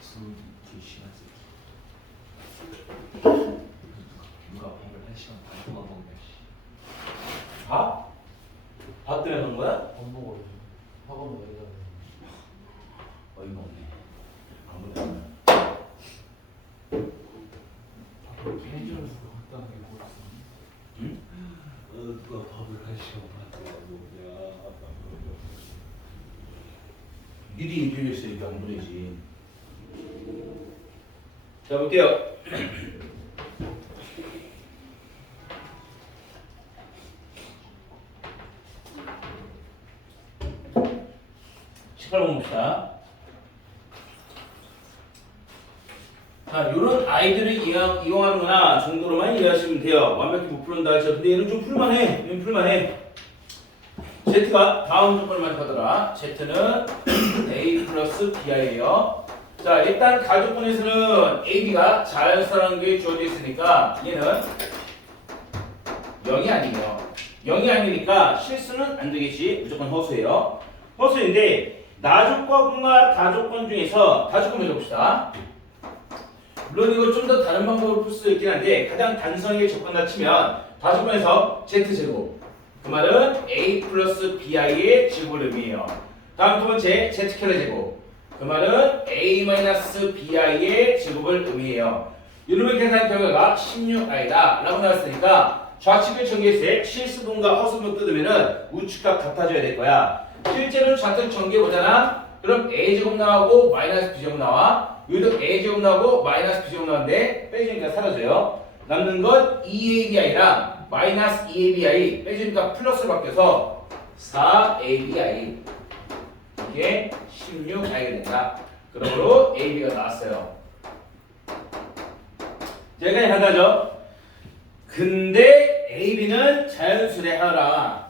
숨 2시간 누가 밥을 1시간 반 동안 먹냐 씨. 밥? 밥 때문에 그런 거야? 밥 먹어요. 학원 가야 어이가 없네. 아무나. 밥을 편의점에서 먹었다는 게 뭐였어? 응? 누가 밥을 1시간 반 동안 먹냐. 미리 얘기했으니까 안 보내지. 자 볼게요. 18번 봅시다. 자, 요런 아이들을 이용하는 거나 정도로만 이해하시면 돼요. 완벽히 못 푸는다 하죠. 근데 얘는 좀 풀만해. 얘는 풀만해. Z가 다음 조건을 만족하더라. Z는 A 플러스 B이에요. 자, 일단 가조건에서는 A, B가 자연수라는 게 주어져 있으니까 얘는 0이 아니에요. 0이 아니니까 실수는 안 되겠지. 무조건 허수예요. 허수인데 나조건과 다조건 중에서 다조건 먼저 봅시다. 물론 이거 좀 더 다른 방법으로 풀 수 있긴 한데 가장 단순하게 접근다 치면 다조건에서 Z제곱 그 말은 A 플러스 BI의 제곱을 의미해요. 다음 두 번째 Z캐럴 제곱 그 말은 A 마이너스 BI의 제곱을 의미해요. 이놈의 계산 결과가 16i다 라고 나왔으니까 좌측을 전개했을 때 실수분과 허수분 뜯으면은 우측과 같아져야 될 거야. 실제로는 좌측 전개보잖아. 그럼 A제곱 나오고 마이너스 B제곱 나와. 여기도 A제곱 나오고 마이너스 B제곱 나오는데 빼주니까 사라져요. 남는 건 2ABI랑 마이너스 2ABI 빼주니까 플러스로 바뀌어서 4ABI 이게 16i가 된다. 그러므로 AB가 나왔어요. 여기까지 간다죠. 근데 AB는 자연수의 하나라.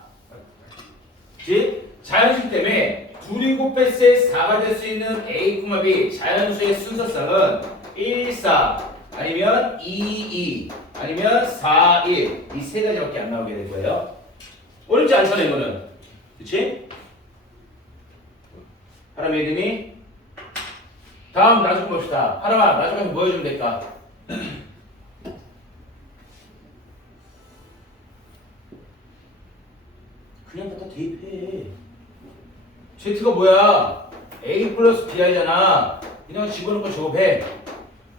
즉 자연수 때문에 둘이 곱했을 때 4가 될 수 있는 A, B 자연수의 순서상은 1, 4 아니면 2, 2 아니면 4, 1 이 세 가지밖에 안 나오게 될 거예요. 어렵지 않잖아 이거는. 그치? 하람이 믿음이? 다음 나중에 봅시다. 하람아 나중에 뭐 해주면 될까? 그냥 갖다 대입해. Z가 뭐야? A 플러스 BI잖아. 그냥 집어넣고 제곱해.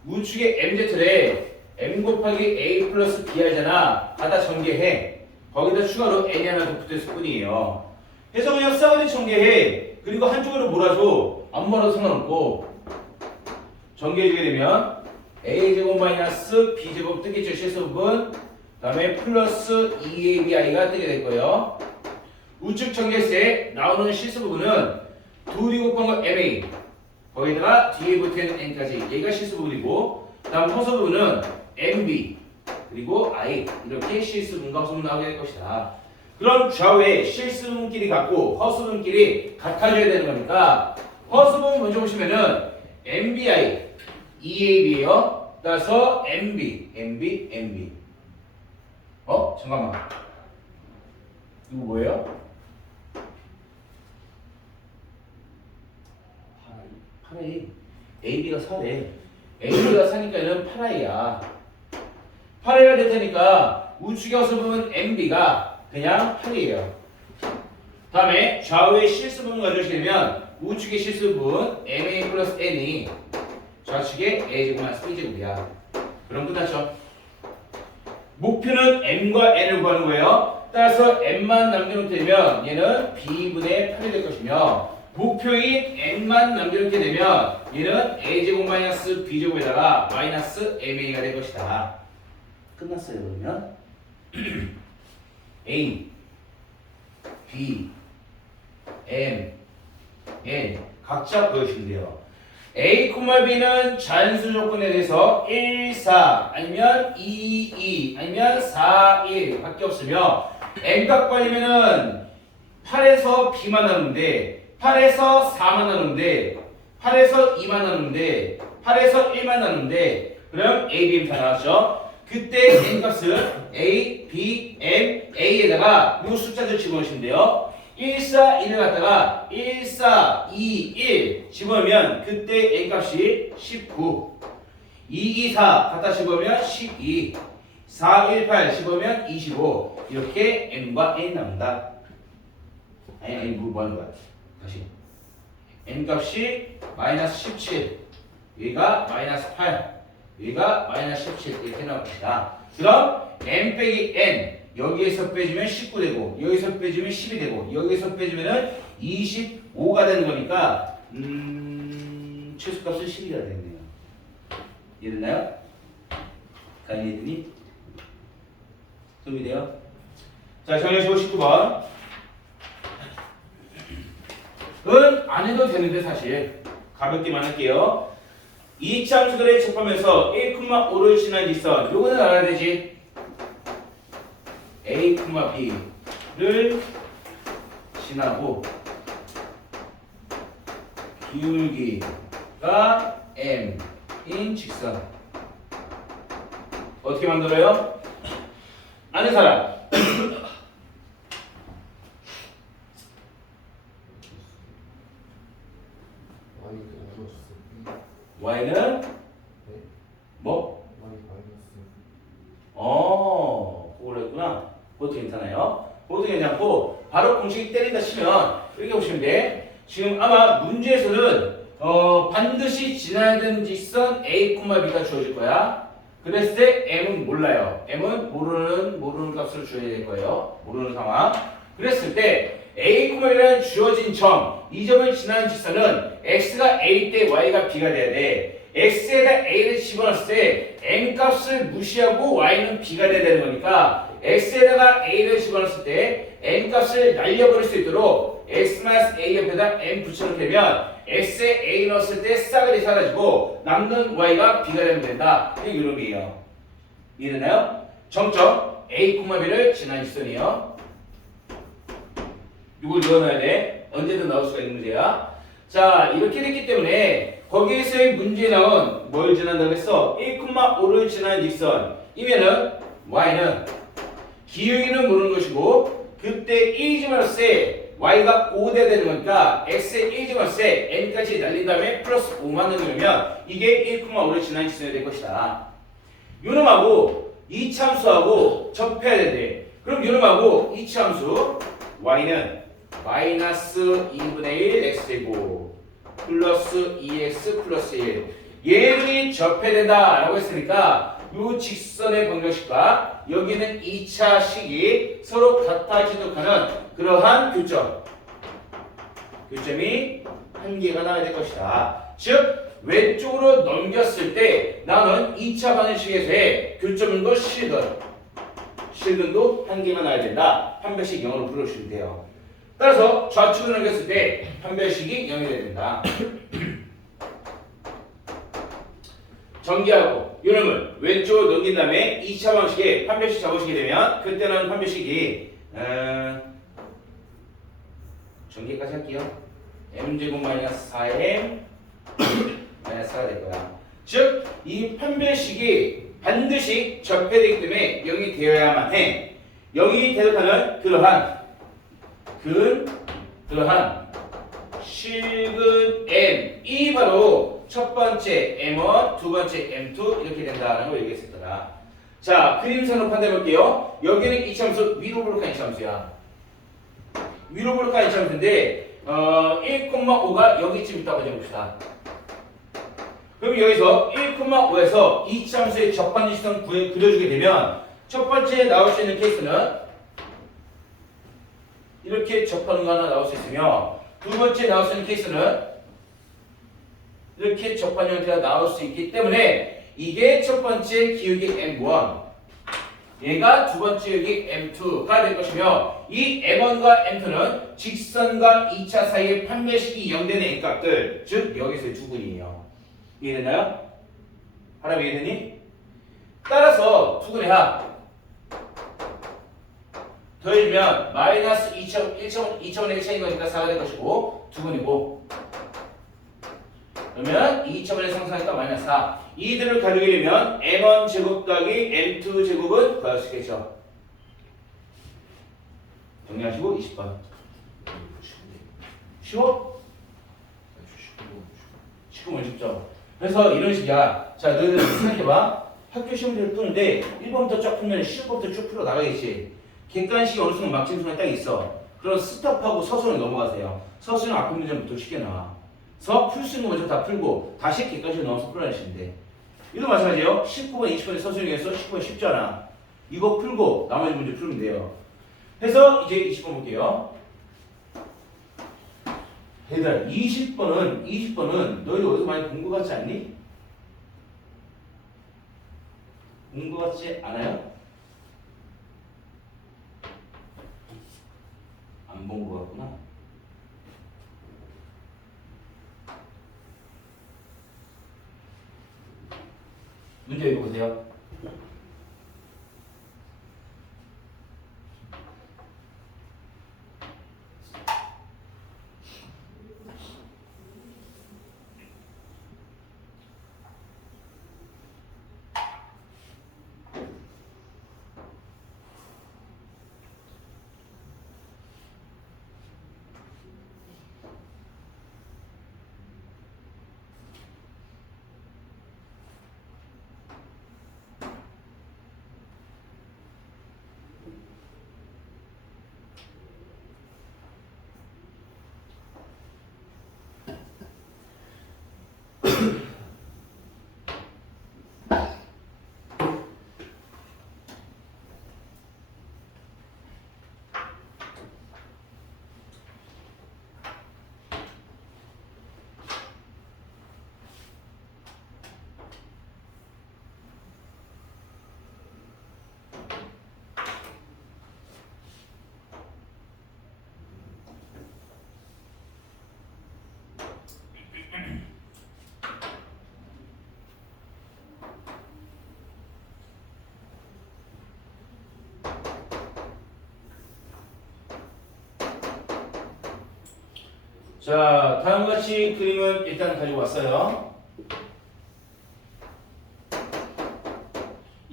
우측에 MZ래. M 곱하기 A 플러스 BI잖아. 갖다 전개해. 거기다 추가로 N이 하나 더 붙어있을 뿐이에요. 해서 그냥 싸그리 전개해. 그리고 한쪽으로 몰아줘. 안 몰아도 상관없고. 전개해주게 되면 A제곱 마이너스 B제곱 뜨겠죠. 실수부분. 그 다음에 플러스 2ABI가 뜨게 될 거예요. 우측 전개했을 때 나오는 실수 부분은 둘이 곱한 거 MA 거기다가 뒤에 붙어있는 N까지 얘가 실수 부분이고 다음 허수 부분은 MB 그리고 I 이렇게 실수 부분과 허수 부분 나오게 될 것이다. 그럼 좌우에 실수 부분끼리 같고 허수 부분끼리 같아져야 되는 거니까 허수 부분 먼저 보시면은 MBI EAB예요. 따라서 MB 잠깐만 이거 뭐예요? 8i AB가 4래. AB가 4니까 얘는 8i야. 8i가 될 테니까 우측에 허수 부분 MB가 그냥 8이에요. 다음에 좌우의 실수 부분 가져오시면 우측의 실수 부분 MA 플러스 N이 좌측에 A제곱 마이너스 B제곱이야. 그럼 끝났죠? 목표는 M과 N을 구하는 거예요. 따라서 M만 남겨놓게 되면 얘는 B분의 8이 될 것이며 목표인 N만 남겨놓게 되면 얘는 A제곱 마이너스 B제곱에다가 마이너스 MA가 될 것이다. 끝났어요. 그러면 A, B, M, N 각자 보여주시면 돼요. A, B는 자연수 조건에 대해서 1, 4 아니면 2, 2 아니면 4, 1 밖에 없으며 N각 관리면은 8에서 B만 나누는데 8에서 4만 나누는데 8에서 2만 나누는데 8에서 1만 나누는데 그럼 A, B, M 다 나왔죠? 그때 N값은 A, B, M, A에다가 이 숫자들 집어넣으시면 돼요. 1, 4, 1을 갖다가 1, 4, 2, 1 집어넣으면 그때 N값이 19 2, 2, 4 갖다 집어넣으면 12 4, 1, 8 집어넣으면 25 이렇게 N과 N 나온다. 아니 뭐 하는 거야? 다시 N값이 마이너스 17 여기가 마이너스 8 여기가 마이너스 17 이렇게 나올 것이다. 그럼 N 빼기 N 여기에서 빼주면 19 되고 여기서 빼주면 10이 되고 여기서 빼주면은 25가 되는 거니까 최소값은 12가 되겠네요. 이해됐나요? 가이드니 준비돼요? 자, 정리하시고 19번. 은 안 해도 되는데 사실 가볍게만 할게요. 이차함수들을 접하면서 1,5를 지난 직선 요거는 알아야 되지. A, B를 지나고 기울기가 M인 직선 어떻게 만들어요? 아는 사람. 많이 어려웠어. Y는 네? 뭐? 많이 마이너스. 그걸 했구나. 그것도 괜찮아요. 그것도 괜찮고 바로 공식 때린다 치면 이렇게 보시면 돼. 지금 아마 문제에서는 반드시 지나야 되는 직선 A, B가 주어질 거야. 그랬을 때 M은 몰라요. M은 모르는 값을 줘야 될 거예요. 모르는 상황. 그랬을 때 A, B라는 주어진 점, 이 점을 지나는 직선은 X가 A 때 Y가 B가 돼야 돼. X에다 A를 집어넣었을 때 M 값을 무시하고 Y는 B가 돼야 되는 거니까 X에다가 A를 집어넣었을 때 M 값을 날려버릴 수 있도록 X-A 옆에다 M 붙여놓게 되면 X에 A 넣었을 때 싸그리 사라지고 남는 Y가 B가 되면 된다. 이게 이름이에요. 이해되나요? 정점 A, B를 지난 직선이에요. 이걸 넣어놔야 돼. 언제든 나올 수가 있는 문제야. 자, 이렇게 됐기 때문에 거기에서의 문제에 나온 뭘 지난다고 했어? 1,5를 지난 직선 이면은 Y는 기울기는 모르는 것이고 그때 1에 Y가 5 돼야 되는 거니까 X에 1에 N까지 날린 다음에 플러스 5만 넣으면 이게 1,5를 지난 직선이 될 것이다. 요놈하고 이차함수하고 접해야 된대. 그럼 요놈하고 이차함수 Y는 마이너스 2분의 1 X제곱 플러스 2X 플러스 1 얘를 접해야 된다라고 했으니까 요 직선의 방정식과 여기는 2차 식이 서로 같아 지독하는 그러한 교점이 한 개가 나와야 될 것이다. 즉 왼쪽으로 넘겼을 때 나는 2차 방정식에서의 교점과 실근도 한 개가 나와야 된다. 판별식 영어로 불러주시면 돼요. 따라서 좌측으로 넘겼을 때 판별식이 0이 돼야 된다. 전개하고 요놈을 왼쪽으로 넘긴 다음에 2차 방식에 판별식 잡으시게 되면 그때는 판별식이 전개까지 할게요. m제곱 마이너스 4m 마이너스 4가 될 거야. 즉 이 판별식이 반드시 접해되기 때문에 0이 되어야만 해. 0이 대답하는 그러한 실근 m이 바로 첫 번째 m1, 두 번째 m2 이렇게 된다는 걸 얘기했었더라. 자, 그림선으로 판단해 볼게요. 여기는 이차함수 위로 볼록한 이차함수야. 위로 볼록한 이차함수인데 1,5가 여기쯤 있다고 해봅시다. 그럼 여기서 1,5에서 이차함수의 접반지선 그려주게 되면 첫 번째 나올 수 있는 케이스는 이렇게 접하는 거 하나 나올 수 있으며 두 번째 나올 수 있는 케이스는 이렇게 접한 형태가 나올 수 있기 때문에 이게 첫 번째 기울기 M1 얘가 두 번째 기울기 M2가 될 것이며 이 M1과 M2는 직선과 2차 사이의 판별식이 0되는 N값들 즉 여기서의 두근이에요. 이해되나요? 하나 이해되니? 따라서 두근의 합 더해주면 마이너스 2차원의 차이인 거니까 4가 될 것이고 두근이고 그러면 2차원의 상승하니까 마이너스 4 이들을 가지게 되면 m1 제곱 더하기 m2 제곱은 구할 수 있겠죠. 정리하시고 20번 쉬워? 쉽고 쉽죠. 그래서 이런 식이야. 자, 너희들 생각해봐. 학교 시험지를 푸는데 1번부터 쫙 풀면 10번부터 쭉 풀어 나가겠지. 객관식이 어느 순간 막힌 순간이 딱 있어. 그럼 스톱하고 서술을 넘어가세요. 서술은 앞에 문제부터 쉽게 나와. 서 풀 수 있는 거 먼저 다 풀고 다시 객관식으로 넘어서 풀어내시면 돼. 이도 마찬가지예요. 19번, 20번의 서술 중에서 10번 쉽잖아. 이거 풀고 나머지 문제 풀면 돼요. 해서 이제 20번 볼게요. 얘들아 20번은 너희들 어디서 많이 본 거 같지 않니? 본 것 같지 않아요? 안 본 것 같구나. 문제 읽어보세요. 자, 다음과 같이 그림은 일단 가지고 왔어요.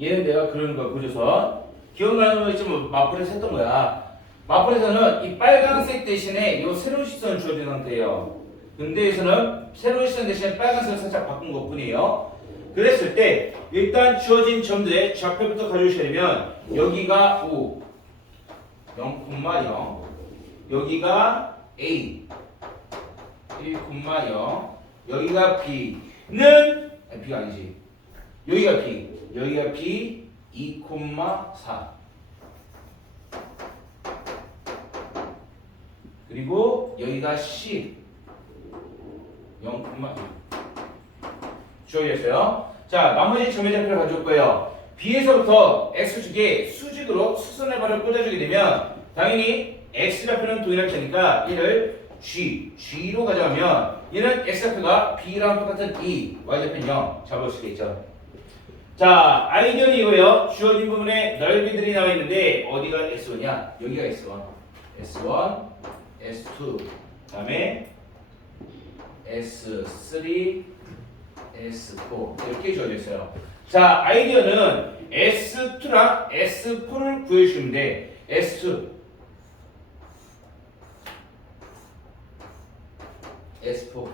얘는 내가 그리는 거 그려서 기억나는 거 있지만 마플에서 했던 거야. 마플에서는 이 빨간색 대신에 이 세로운 시선을 주어진 상태예요. 근데에서는 세로운 시선 대신에 빨간색을 살짝 바꾼 것 뿐이에요. 그랬을 때 일단 주어진 점들의 좌표부터 가져오셔야 되면 여기가 O 0,0 여기가 A 1,0 여기가 B는 B가 아니지 여기가 B 2,4 그리고 여기가 C 0,1 주어졌어요. 자, 나머지 점의 좌표를 가져올 거예요. B에서부터 X축에 수직으로 수선의 발을 꽂아주게 되면 당연히 X좌표는 동일할 테니까 얘를 G로 가져가면 얘는 X좌표가 B랑 똑같은 E, Y좌표는 0 잡을 수 있겠죠. 자, 아이디어는 이거예요. 주어진 부분에 넓이들이 나와 있는데 어디가 S1이야? 여기가 S1, S1, S2, 그 다음에 S3, S4 이렇게 주어져 있어요. 자, 아이디어는 S2랑 S4를 구해주시면 돼. S2, S4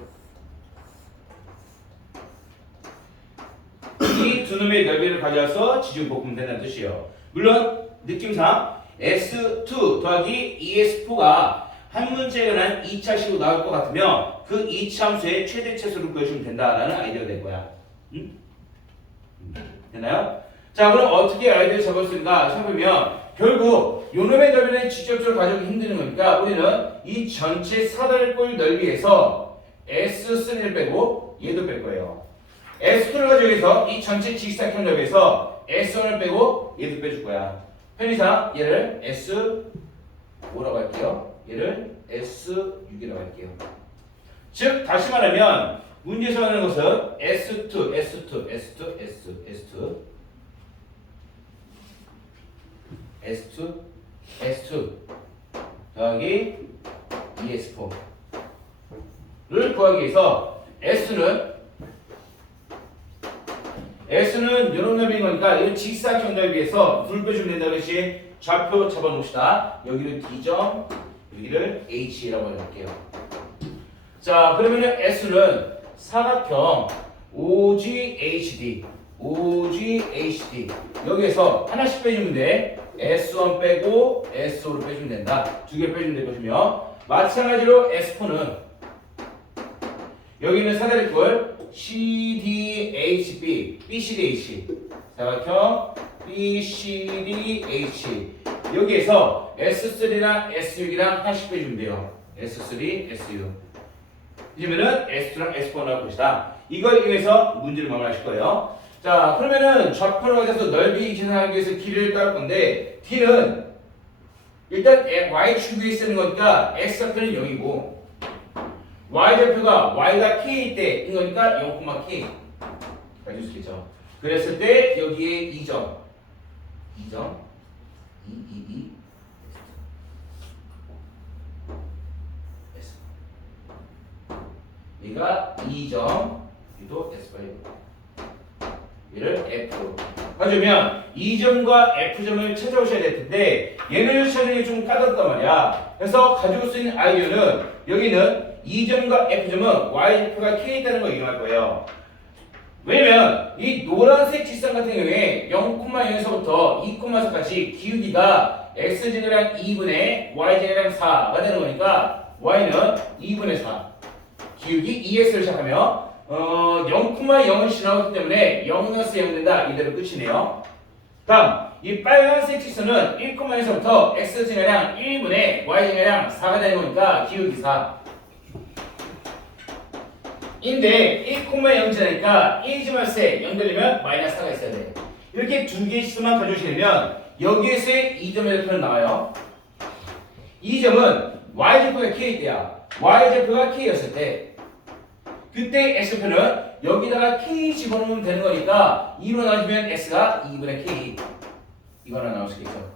이 두 놈의 넓이를 가져와서 지지고 볶으면 된다는 뜻이에요. 물론 느낌상 S2 더하기 ES4가 한 문제에 관한 2차식으로 나올 것 같으면 그 2차 함수의 최대 최소를 구해주면 된다라는 아이디어가 될 거야. 응? 되나요? 자, 그럼 어떻게 아이디어를 잡았을까 생각해보면 결국 요놈의 넓이를 직접적으로 가져오기 힘드는 거니까 우리는 이 전체 사다리꼴 넓이에서 S3를 빼고 얘도 뺄 거예요. S2를 가져오기위해서 이 전체 직사각형 넓이에서 S1을 빼고 얘도 빼줄 거야. 편의상 얘를 S5라고 할게요. 얘를 S6이라고 할게요. 즉 다시 말하면 문제에서 하는 것은 S2, S2, S2, S2, S2, S2, S2 더하기 ES4를 구하기 위해서 S는 이런 넓이인 거니까 이 직사각형 넓이에서 둘 빼주면 된다고 했지. 좌표 잡아놓읍시다. 여기를 D점, 여기를 H라고 해볼게요. 자, 그러면은 S는 사각형 OGHD 여기에서 하나씩 빼주면 돼. S1 빼고 S5를 빼주면 된다. 두 개 빼주면 될 것이며 마찬가지로 S4는 여기 있는 사다리꼴 CDHB, BCDH 사각형 BCDH 여기에서 S3랑 S6이랑 하나씩 빼주면 돼요. S3, S6 이러면은 S2랑 S4 나올 것이다. 이걸 이용해서 문제를 마무리하실 거예요. 자, 그러면은 좌표를 가져서 넓이 계산하기 위해서 길이를 따를 건데 D는 일단 y축에 쓰는 거니까 x좌표는 0이고 y좌표가 y가 k 때인 거니까 0,k 가질 수 있겠죠. 그랬을 때 여기에 2점 2 S 얘가 2점 여기도 S5 얘를 F 가져오면 2점과 F점을 찾아오셔야 될 텐데 얘를 찾는 게 좀 까다롭단 말이야. 그래서 가져올 수 있는 아이디어는 여기는 2점과 F점은 Y좌표가 K 있다는 걸 이용할 거예요. 왜냐면 이 노란색 직선 같은 경우에 0,0에서부터 2,4까지 기울기가 X제곱이랑 2분의 Y제곱이랑 4가 되는 거니까 Y는 2분의 4 기울기 2X를 시작하며 0,0은 지나오기 때문에 0-0 된다. 이대로 끝이네요. 다음 이 빨간색 직선은 1,0에서부터 x제곱량 1분의 y제곱량 4가 되는 거니까 기울기 4 인데 1,0 지나니까 1지마세 0 되려면 마이너스 4가 있어야 돼. 이렇게 두 개의 직선만 가져오시려면 여기에서의 2점의 좌표는 나와요. 이 점은 y좌표가 k 때야. y좌표가 k였을 때 그때 x표는 여기다가 k 집어넣으면 되는 거니까 2로 나눠주면 x가 2분의 k 이거 하나 나올 수 있겠죠.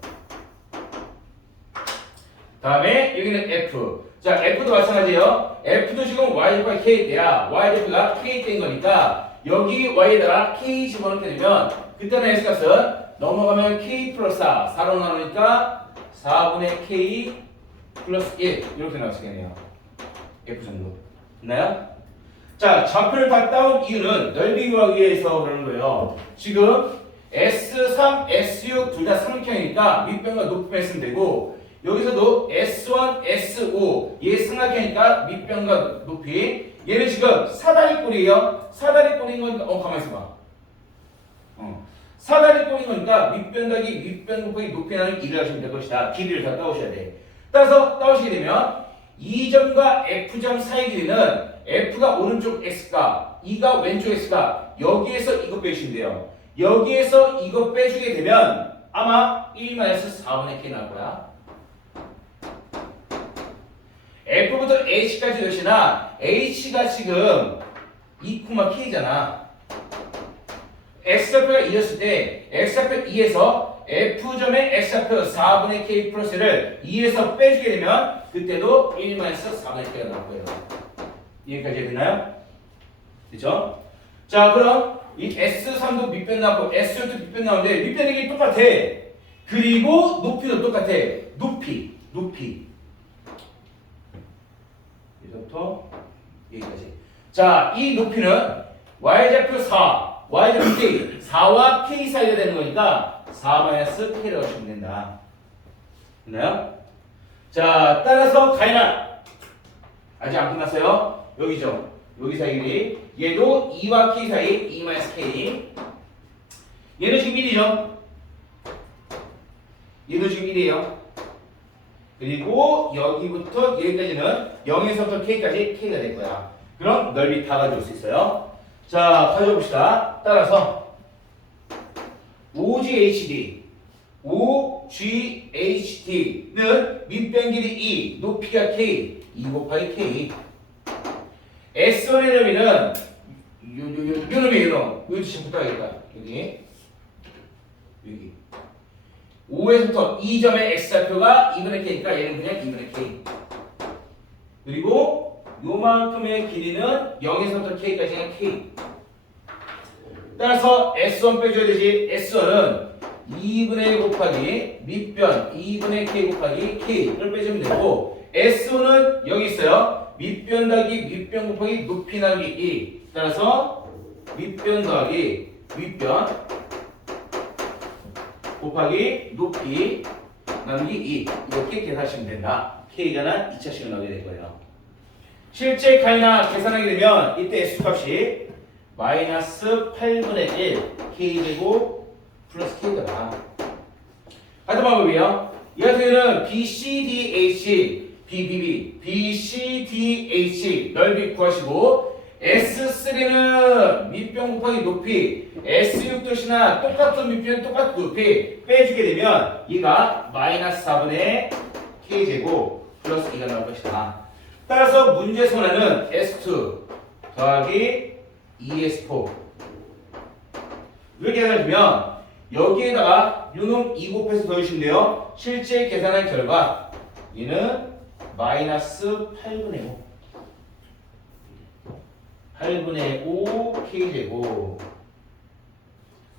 다음에 여기는 f. 자 f도 마찬가지예요. f도 지금 y좌표가 k 때야. y좌표가 k 때인 거니까 여기 y에다가 k 집어넣게 되면 그때는 x값은 넘어가면 k 플러스 4 4로 나누니까 4분의 k 플러스 1 이렇게 나올 수 있겠네요. f 정도 됐나요? 자, 좌표를 다 따온 이유는 넓이 구하기 위해서 그러는 거예요. 지금 S3, S6 둘 다 삼각형이니까 밑변과 높이만 쓰면 되고 여기서도 S1, S5 얘 삼각형이니까 밑변과 높이 얘는 지금 사다리꼴이에요. 사다리꼴인 거니까 가만히 있어봐. 사다리꼴인 거니까 밑변 더하기 밑변 곱하기 높이 나누기 1을 하시면 될 것이다. 길이를 다 따오셔야 돼. 따라서 따오시게 되면 2점과 F점 사이 길이는 F가 오른쪽 X가 2가 왼쪽 X가 여기에서 이거 빼주시면 돼요. 여기에서 이거 빼주게 되면 아마 1-4분의 K 나올 거야. F부터 H까지 역시나 H가 지금 2,K잖아. X좌표가 2였을 때 X좌표 2에서 F점의 X좌표 4분의 K 플러스를 2에서 빼주게 되면 그때도 1-4분의 K가 나올 거예요. 이해까지 되나요? 그쵸? 자 그럼 이 S3도 밑변 나왔고 S6도 밑변 나오는데 밑변의 길이 똑같아. 그리고 높이도 똑같아. 높이 여기서부터 여기까지. 자 이 높이는 Y좌표 4 Y좌표 K 4와 K 사이가 되는 거니까 4-K라고 하시면 된다. 됐나요? 자 따라서 가이나 아직 안 끝났어요. 여기죠. 여기 사이 길이. 얘도 2와 K 사이 2-K. 얘는 지금 1이죠. 얘도 지금 1이에요. 그리고 여기부터 여기까지는 0에서부터 K까지 K가 될 거야. 그럼 넓이 다 가져올 수 있어요. 자, 가져봅시다. 따라서 OGHD OGHD는 밑변 길이 2, 높이가 K 2 곱하기 K S1의 넓이는 요 놈이에요. 여기 지금 붙어야겠다. 여기 5에서부터 2점의 X좌표가 2분의 K니까 얘는 그냥 2분의 K 그리고 요만큼의 길이는 0에서부터 K까지가 K 따라서 S1 빼줘야 되지. S1은 2분의 곱하기 밑변 2분의 K 곱하기 K를 빼주면 되고 S1은 여기 있어요. 밑변 더하기 밑변 곱하기 높이 나누기 2 따라서 밑변 더하기 밑변 곱하기 높이 나누기 2 이렇게 계산하시면 된다. K가 난 2차식을 나오게 될 거예요. 실제 K나 계산하게 되면 이때 S값이 마이너스 8분의 1 K제곱 플러스 K가 나. 같은 방법이에요. 이 같은 경우는 BCDH BBB BCDH 넓이 구하시고 S3는 밑변 곱하기 높이 S6도시나 똑같은 밑변 똑같은 높이 빼주게 되면 얘가 마이너스 4분의 K제곱 플러스 2가 나올 것이다. 따라서 문제 선언은 S2 더하기 2S4 이렇게 계산해주면 여기에다가 요놈 2 곱해서 더해주시면 돼요. 실제 계산한 결과 얘는 마이너스 8분의 5 8분의 5 K제곱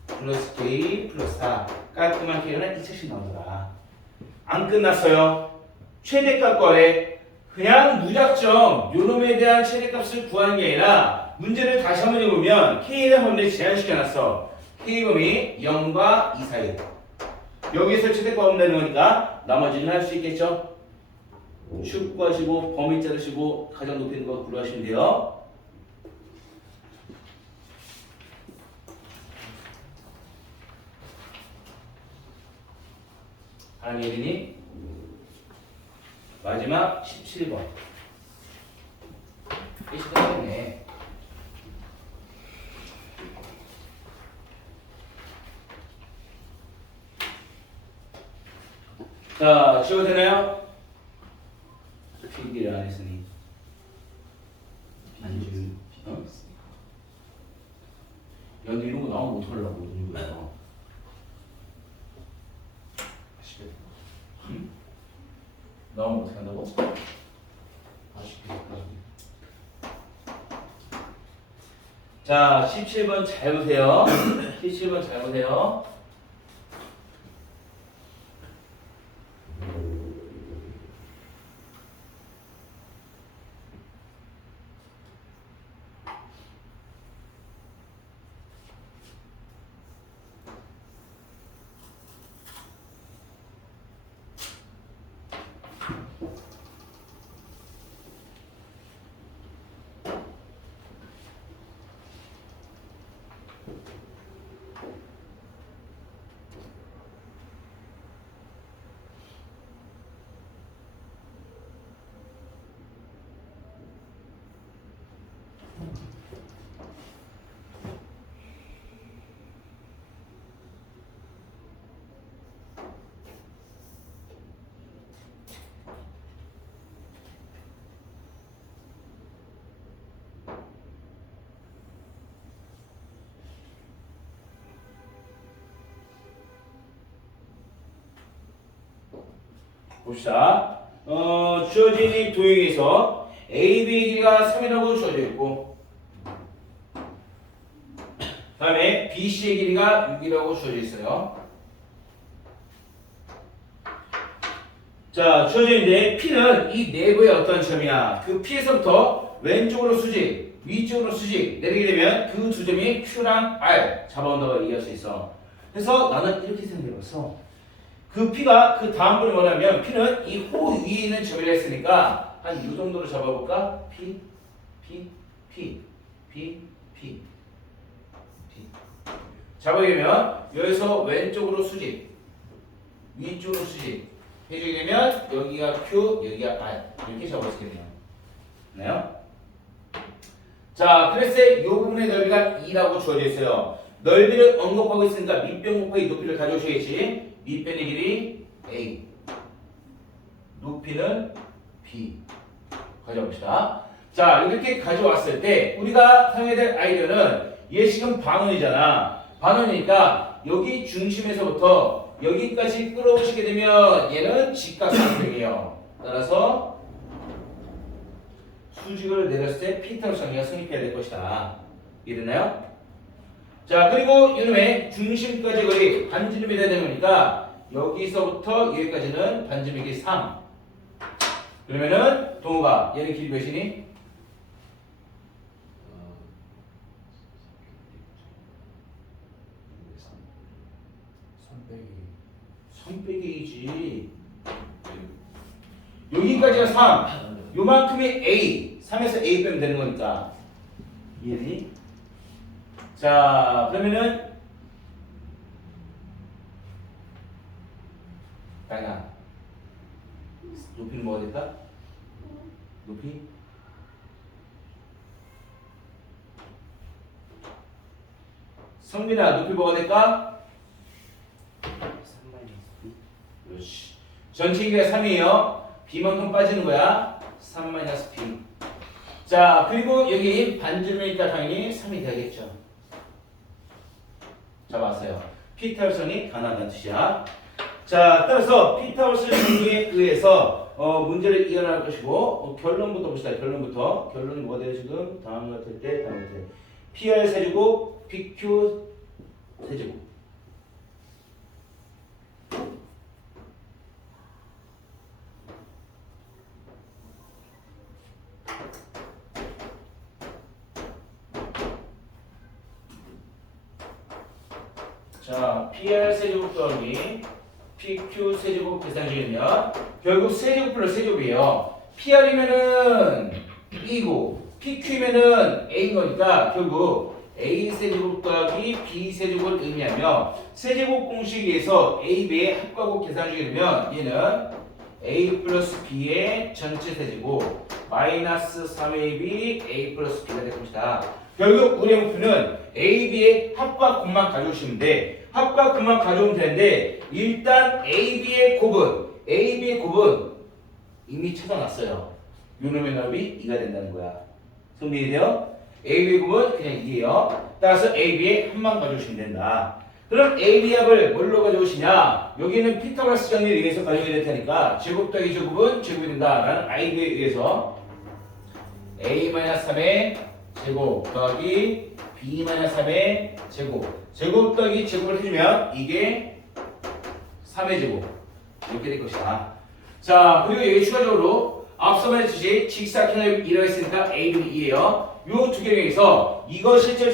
플러스 K 플러스 4 깔끔한 K는 2차씩 나오더라. 안 끝났어요. 최대값 거래. 그냥 무작정 요놈에 대한 최대값을 구하는 게 아니라 문제를 다시 한번 해보면 K의 범위를 제한시켜놨어. K범위 0과 2 사이. 여기서 최대값 없는 거니까 나머지는 할 수 있겠죠? 축 구하시고 범위 자르시고 가장 높이 있는 거 구하시면 돼요. 한예린이 마지막 17번. 이 시간이네. 자, 지워도 되나요? 필기를 안 했으니. 안 지우. 어? 야, 근데 이런 거 나오면 어떡하려고, 이거야. 응? 나오면 어떻게 한다고? 자, 17번 잘 보세요. 17번 잘 보세요. 봅시다. 주어진 이 도형에서 AB의 길이가 3이라고 주어져 있고 다음에 BC의 길이가 6이라고 주어져 있어요. 자, 주어져 있는데 P는 이 내부의 어떤 점이야. 그 P에서부터 왼쪽으로 수직, 위쪽으로 수직 내리게 되면 그 두 점이 Q랑 R 잡아온다고 얘기할 수 있어. 그래서 나는 이렇게 생각해봤어. 그 P가 그 다음 분이 뭐냐면 P는 이 호 위에 있는 점이라 했으니까 한 이 정도로 잡아볼까? P, P, P, P, P, P. 잡아게 되면 여기서 왼쪽으로 수직, 위쪽으로 수직 해주게 되면 여기가 Q, 여기가 R 이렇게 잡을 수 있겠네요. 네요? 자, 그래서 이 부분의 넓이가 2라고 주어져 있어요. 넓이를 언급하고 있으니까 밑변 곱하기 높이를 가져오셔야지. 밑변의 길이 A, 높이는 B 가져봅시다. 자, 이렇게 가져왔을 때 우리가 사용해야 될 아이디어는 얘 지금 반원이잖아. 반원이니까 여기 중심에서부터 여기까지 끌어오시게 되면 얘는 직각삼각형이에요. 따라서 수직을 내렸을 때 피타고라스 정리가 성립해야 될 것이다. 이해됐나요? 자, 그리고 이놈의 중심까지 거리 반지름이 돼야 되는 거니까 여기서부터 여기까지는 반지름이 길이 3. 그러면은 동호가 얘는 길이 몇이니? 3 빼기 2지. 여기까지가 3. 요만큼이 A. 3에서 A 빼면 되는 거니까. 이해되니? 자, 그러면은 나이나 높이는 뭐가 될까? 높이 성빈아 높이 뭐가 될까? 3-B. 그렇지. 전체 길이가 3이에요. b만큼 빠지는 거야. 3-b. 자, 그리고 여기 반지름이니까 당연히 3이 돼야겠죠. 잡았어요. 피타고라스선이 가능하다는 뜻이야. 자, 따라서 피타고라스 정리에 의해서 문제를 이해할 것이고 결론부터 봅시다. 결론이 뭐가 돼요 지금? 다음 같을 때 PR 세제곱, PQ 세제곱. 자, PR 세제곱 더하기 PQ 세제곱 계산 중이면 결국 세제곱 플러스 세제곱이에요. PR이면은 E고 PQ면은 A인 거니까 결국 A 세제곱 더하기 B 세제곱을 의미하며 세제곱 공식에서 A, B의 합과곱 계산 중이면 얘는 A 플러스 B의 전체 세제곱 마이너스 3AB A 플러스 B가 될 것이다. 결국 우리의 목표는 A, B의 합과 곱만 가져오시면 돼. 합과 곱만 가져오면 되는데 일단 A, B의 곱은 이미 찾아놨어요. 요놈의 넓이 2가 된다는 거야. 성립이 돼요? A, B의 곱은 그냥 2예요. 따라서 A, B의 합만 가져오시면 된다. 그럼 A, B 합을 뭘로 가져오시냐? 여기는 피타고라스 정리에 의해서 가져오게 될 테니까 제곱 더하기 제곱은 제곱이 된다라는 아이디어에 의해서 A-3의 제곱 더하기 B-3의 제곱 더하기 제곱을 해주면 이게 3의 제곱 이렇게 될 것이다. 자, 그리고 여기 추가적으로 앞서 말했듯이 직사각형을 이루어있으니까 A, B, 2예요. 요 두 개에서 이거 실제로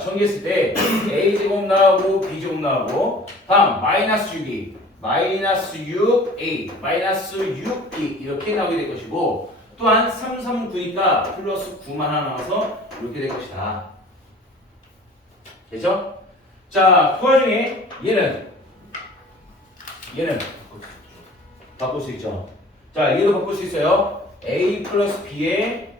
정했을 때 A제곱 나오고 B제곱 나오고 다음 마이너스 6이 마이너스 6A 마이너스 6B 이렇게 나오게 될 것이고 또한 3, 3, 9니까 플러스 9만 하나 나와서 이렇게 될 것이다. 됐죠? 자, 그 와중에 얘는 바꿀 수 있죠. 자, 얘도 바꿀 수 있어요. A 플러스 B의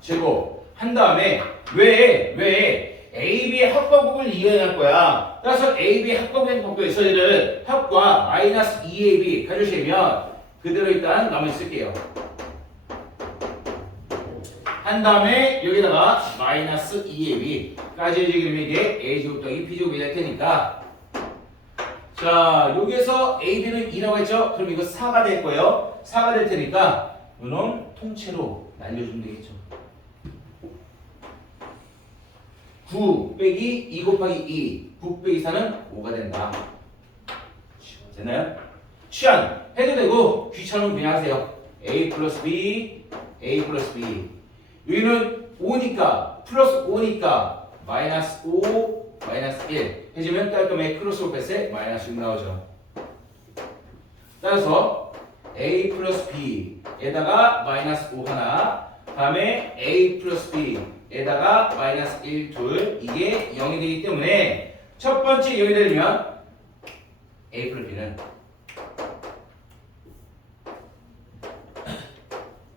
제곱 한 다음에 왜 AB의 합과곱을 이해할 거야. 따라서 AB의 합과곱을 바꿔서 얘를 합과 마이너스 2AB 가져오시면 그대로 일단 나머지 쓸게요. 한 다음에 여기다가 마이너스 2AB까지 해주기면 이게 A제곱 더하기 B제곱이 될 테니까 자, 여기에서 AB는 2라고 했죠? 그럼 이거 4가 될 거예요. 4가 될 테니까 이놈 통째로 날려주면 되겠죠. 9 빼기 2 곱하기 2 9 빼기 4는 5가 된다. 됐나요? 취한 해도 되고 귀찮으면 그냥 하세요. A 플러스 B 여기는 5니까 플러스 5니까 마이너스 5 마이너스 1 해주면 깔끔하게 크로스로 뺐을 마이너스 6 나오죠. 따라서 A 플러스 B에다가 마이너스 5 하나 다음에 A 플러스 B에다가 마이너스 1, 2 이게 0이 되기 때문에 첫 번째 0이 되면 A 플러스 B는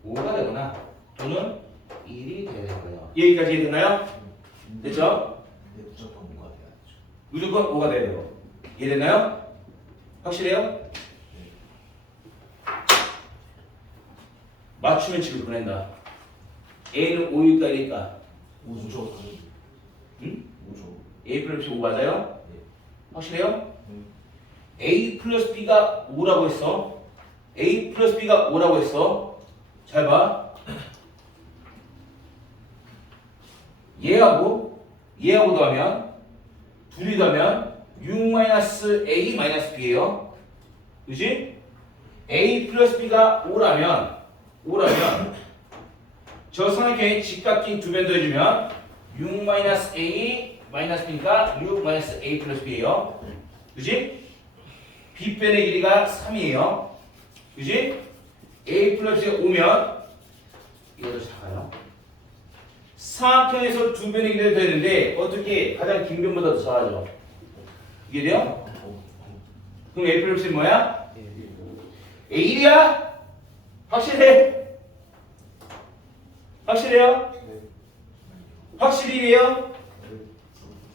5가 되거나 또는 1이 되어야 될 거예요. 여기까지 이해됐나요? 됐죠? 근데 무조건 뭐가 돼야죠. 무조건 5가 돼야 되고 이해됐나요? 확실해요? 맞추면 집을 보낸다. A는 5일까지니까 5조. 응? 5조. A 플러스 5 맞아요? 네. 확실해요? A 플러스 B가 5라고 했어. A 플러스 B가 5라고 했어. 잘 봐. 얘하고 더하면 둘이 더하면 6-A B예요. 그지? A 플러스 B가 5라면 저 삼각형의 직각인 두 변 더해주면 6-A B니까 6-A 플러스 B예요. 그지? B변의 길이가 3이에요. 그지? A 플러스가 5면 이것도 작아요. 사각형에서 두 변의 길이를 더했는데 어떻게 가장 긴 변보다 더 작아져? 이게 돼요? 그럼 A 플러스는 뭐야? A1이야? 확실해? 확실해요? 확실히래요?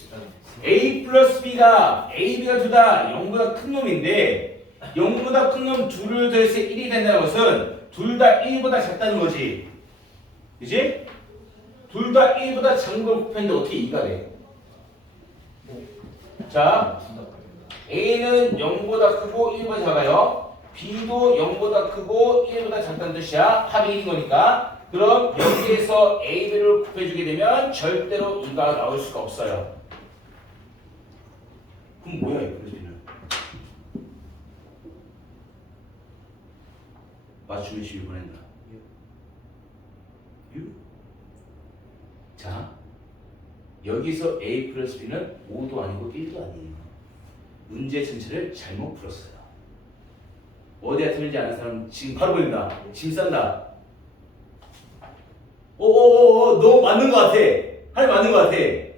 일단 A 플러스 B가 A, B가 둘 다 0보다 큰 놈인데 0보다 큰 놈 둘을 더해서 1이 된다는 것은 둘 다 1보다 작다는 거지. 그지? 둘 다 1보다 작은 걸 곱했는데 어떻게 2가 돼? 자, A는 0보다 크고 1보다 작아요. B도 0보다 크고 1보다 작다는 뜻이야. 합이 1인 거니까. 그럼 여기에서 A, B를 곱해주게 되면 절대로 2가 나올 수가 없어요. 그럼 뭐야 이 플러스는? 맞추면 12번 했나? 6? 자, 여기서 A 플러스 B는 5도 아니고 1도 아니에요. 문제 전체를 잘못 풀었어요. 어디가 틀린지 아는 사람 지금 바로 보인다. 짐 싼다. 너 맞는 것 같아. 하이 맞는 것 같아. 네?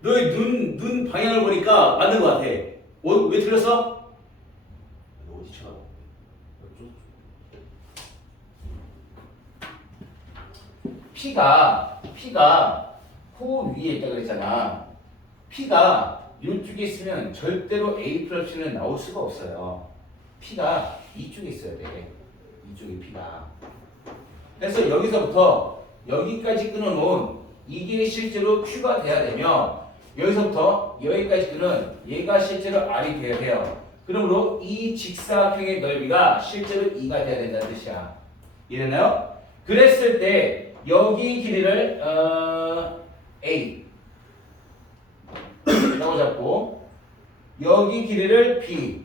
너의 눈 방향을 보니까 맞는 것 같아. 왜 틀렸어? 어디 쳐가? P가 코 위에 있다고 그랬잖아. P가 이쪽에 있으면 절대로 A 플러스 C는 나올 수가 없어요. P가 이쪽에 있어야 돼. 이쪽에 P가. 그래서 여기서부터 여기까지 끊어놓은 이게 실제로 Q가 돼야 되며 여기서부터 여기까지 끊은 얘가 실제로 R이 돼야 돼요. 그러므로 이 직사각형의 넓이가 실제로 2가 돼야 된다는 뜻이야. 이해되나요? 그랬을 때 여기 길이를 A 라고 잡고 여기 길이를 B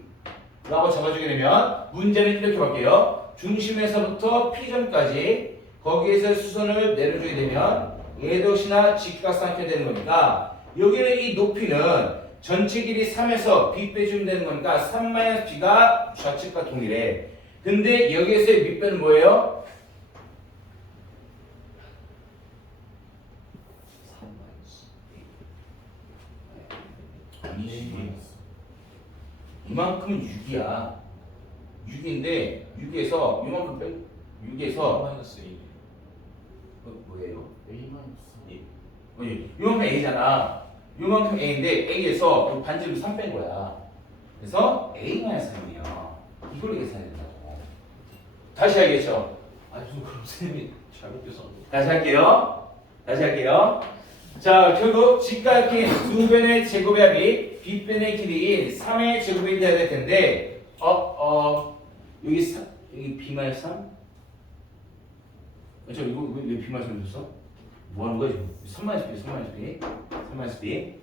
라고 잡아주게 되면 문제는 이렇게 볼게요. 중심에서부터 P점까지 거기에서 수선을 내려주게 되면 얘도 역시나 직각삼각형이 되는 거니까 여기는 이 높이는 전체 길이 3에서 B 빼주면 되는 거니까 3-B가 좌측과 동일해. 근데 여기에서의 밑배는 뭐예요? 3-A. 이만큼은 6이야. 6인데 6에서 이만큼 빼 6에서 마이너스 A. 뭐예요? A 마이너스. 이만큼 A잖아. 이만큼 A인데 A에서 반지름 3 뺀 거야. 그래서 A-3이에요. 이걸로 계산해야 된다고. 다시 알겠죠? 아니 좀 그럼 쌤이 잘못돼서 안 돼. 다시 할게요. 자, 결국 직각인 두 변의 제곱의 합이 빗변의 길이인 3의 제곱이 돼야 될 텐데 여기 B-3? 저 이거 왜 B-3 줬어? 뭐 하는 거야 지금? 3-B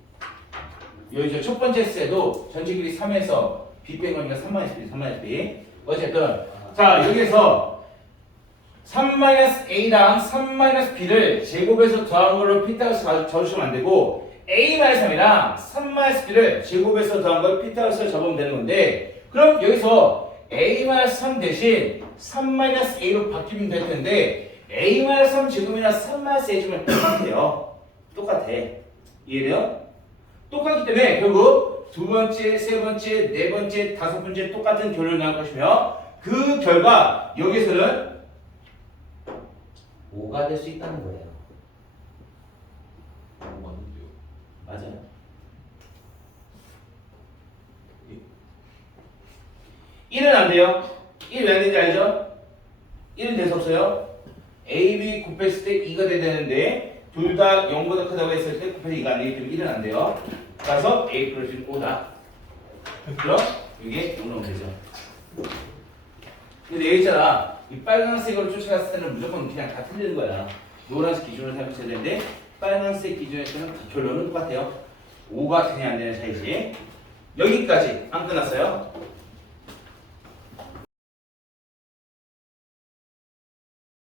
여기 저 첫 번째 셋도 전체 길이 3에서 B 뺀 거니까 3-B 어쨌든 자 여기서 3-A랑 3-B를 제곱해서 더한 걸로 피타고라스 적으시면 안 되고 A-3이랑 3-B를 제곱해서 더한 걸 피타고라스로 적으면 되는 건데 그럼 여기서 A-3 대신 3-A로 바뀌면 될 텐데 A-3 제곱이나 3-A 제곱은 똑같아요. 똑같아. 이해돼요? 똑같기 때문에 결국 두 번째, 세 번째, 네 번째, 다섯 번째 똑같은 결론이 나올 것이며 그 결과 여기서는 5가 될 수 있다는 거예요. 맞는데요. 맞아요. 1은 안 돼요. 1 왜 안 되는지 알죠? 1은 될 수 없어요. A, B 곱했을 때 2가 돼야 되는데 둘 다 0보다 크다고 했을 때 곱해서 2가 안 되기 때문에 1은 안 돼요. 그래서 A 플러스 5다. 그럼 이게 5 나오면 되죠. 근데 여기 있잖아. 이 빨간색으로 쫓아갔을 때는 무조건 그냥 다 틀리는 거야. 노란색 기준으로 생각해야 되는데 빨간색 기준에서는 결론은 똑같아요. 5가 되냐 안 되냐 차이지. 여기까지 안 끝났어요.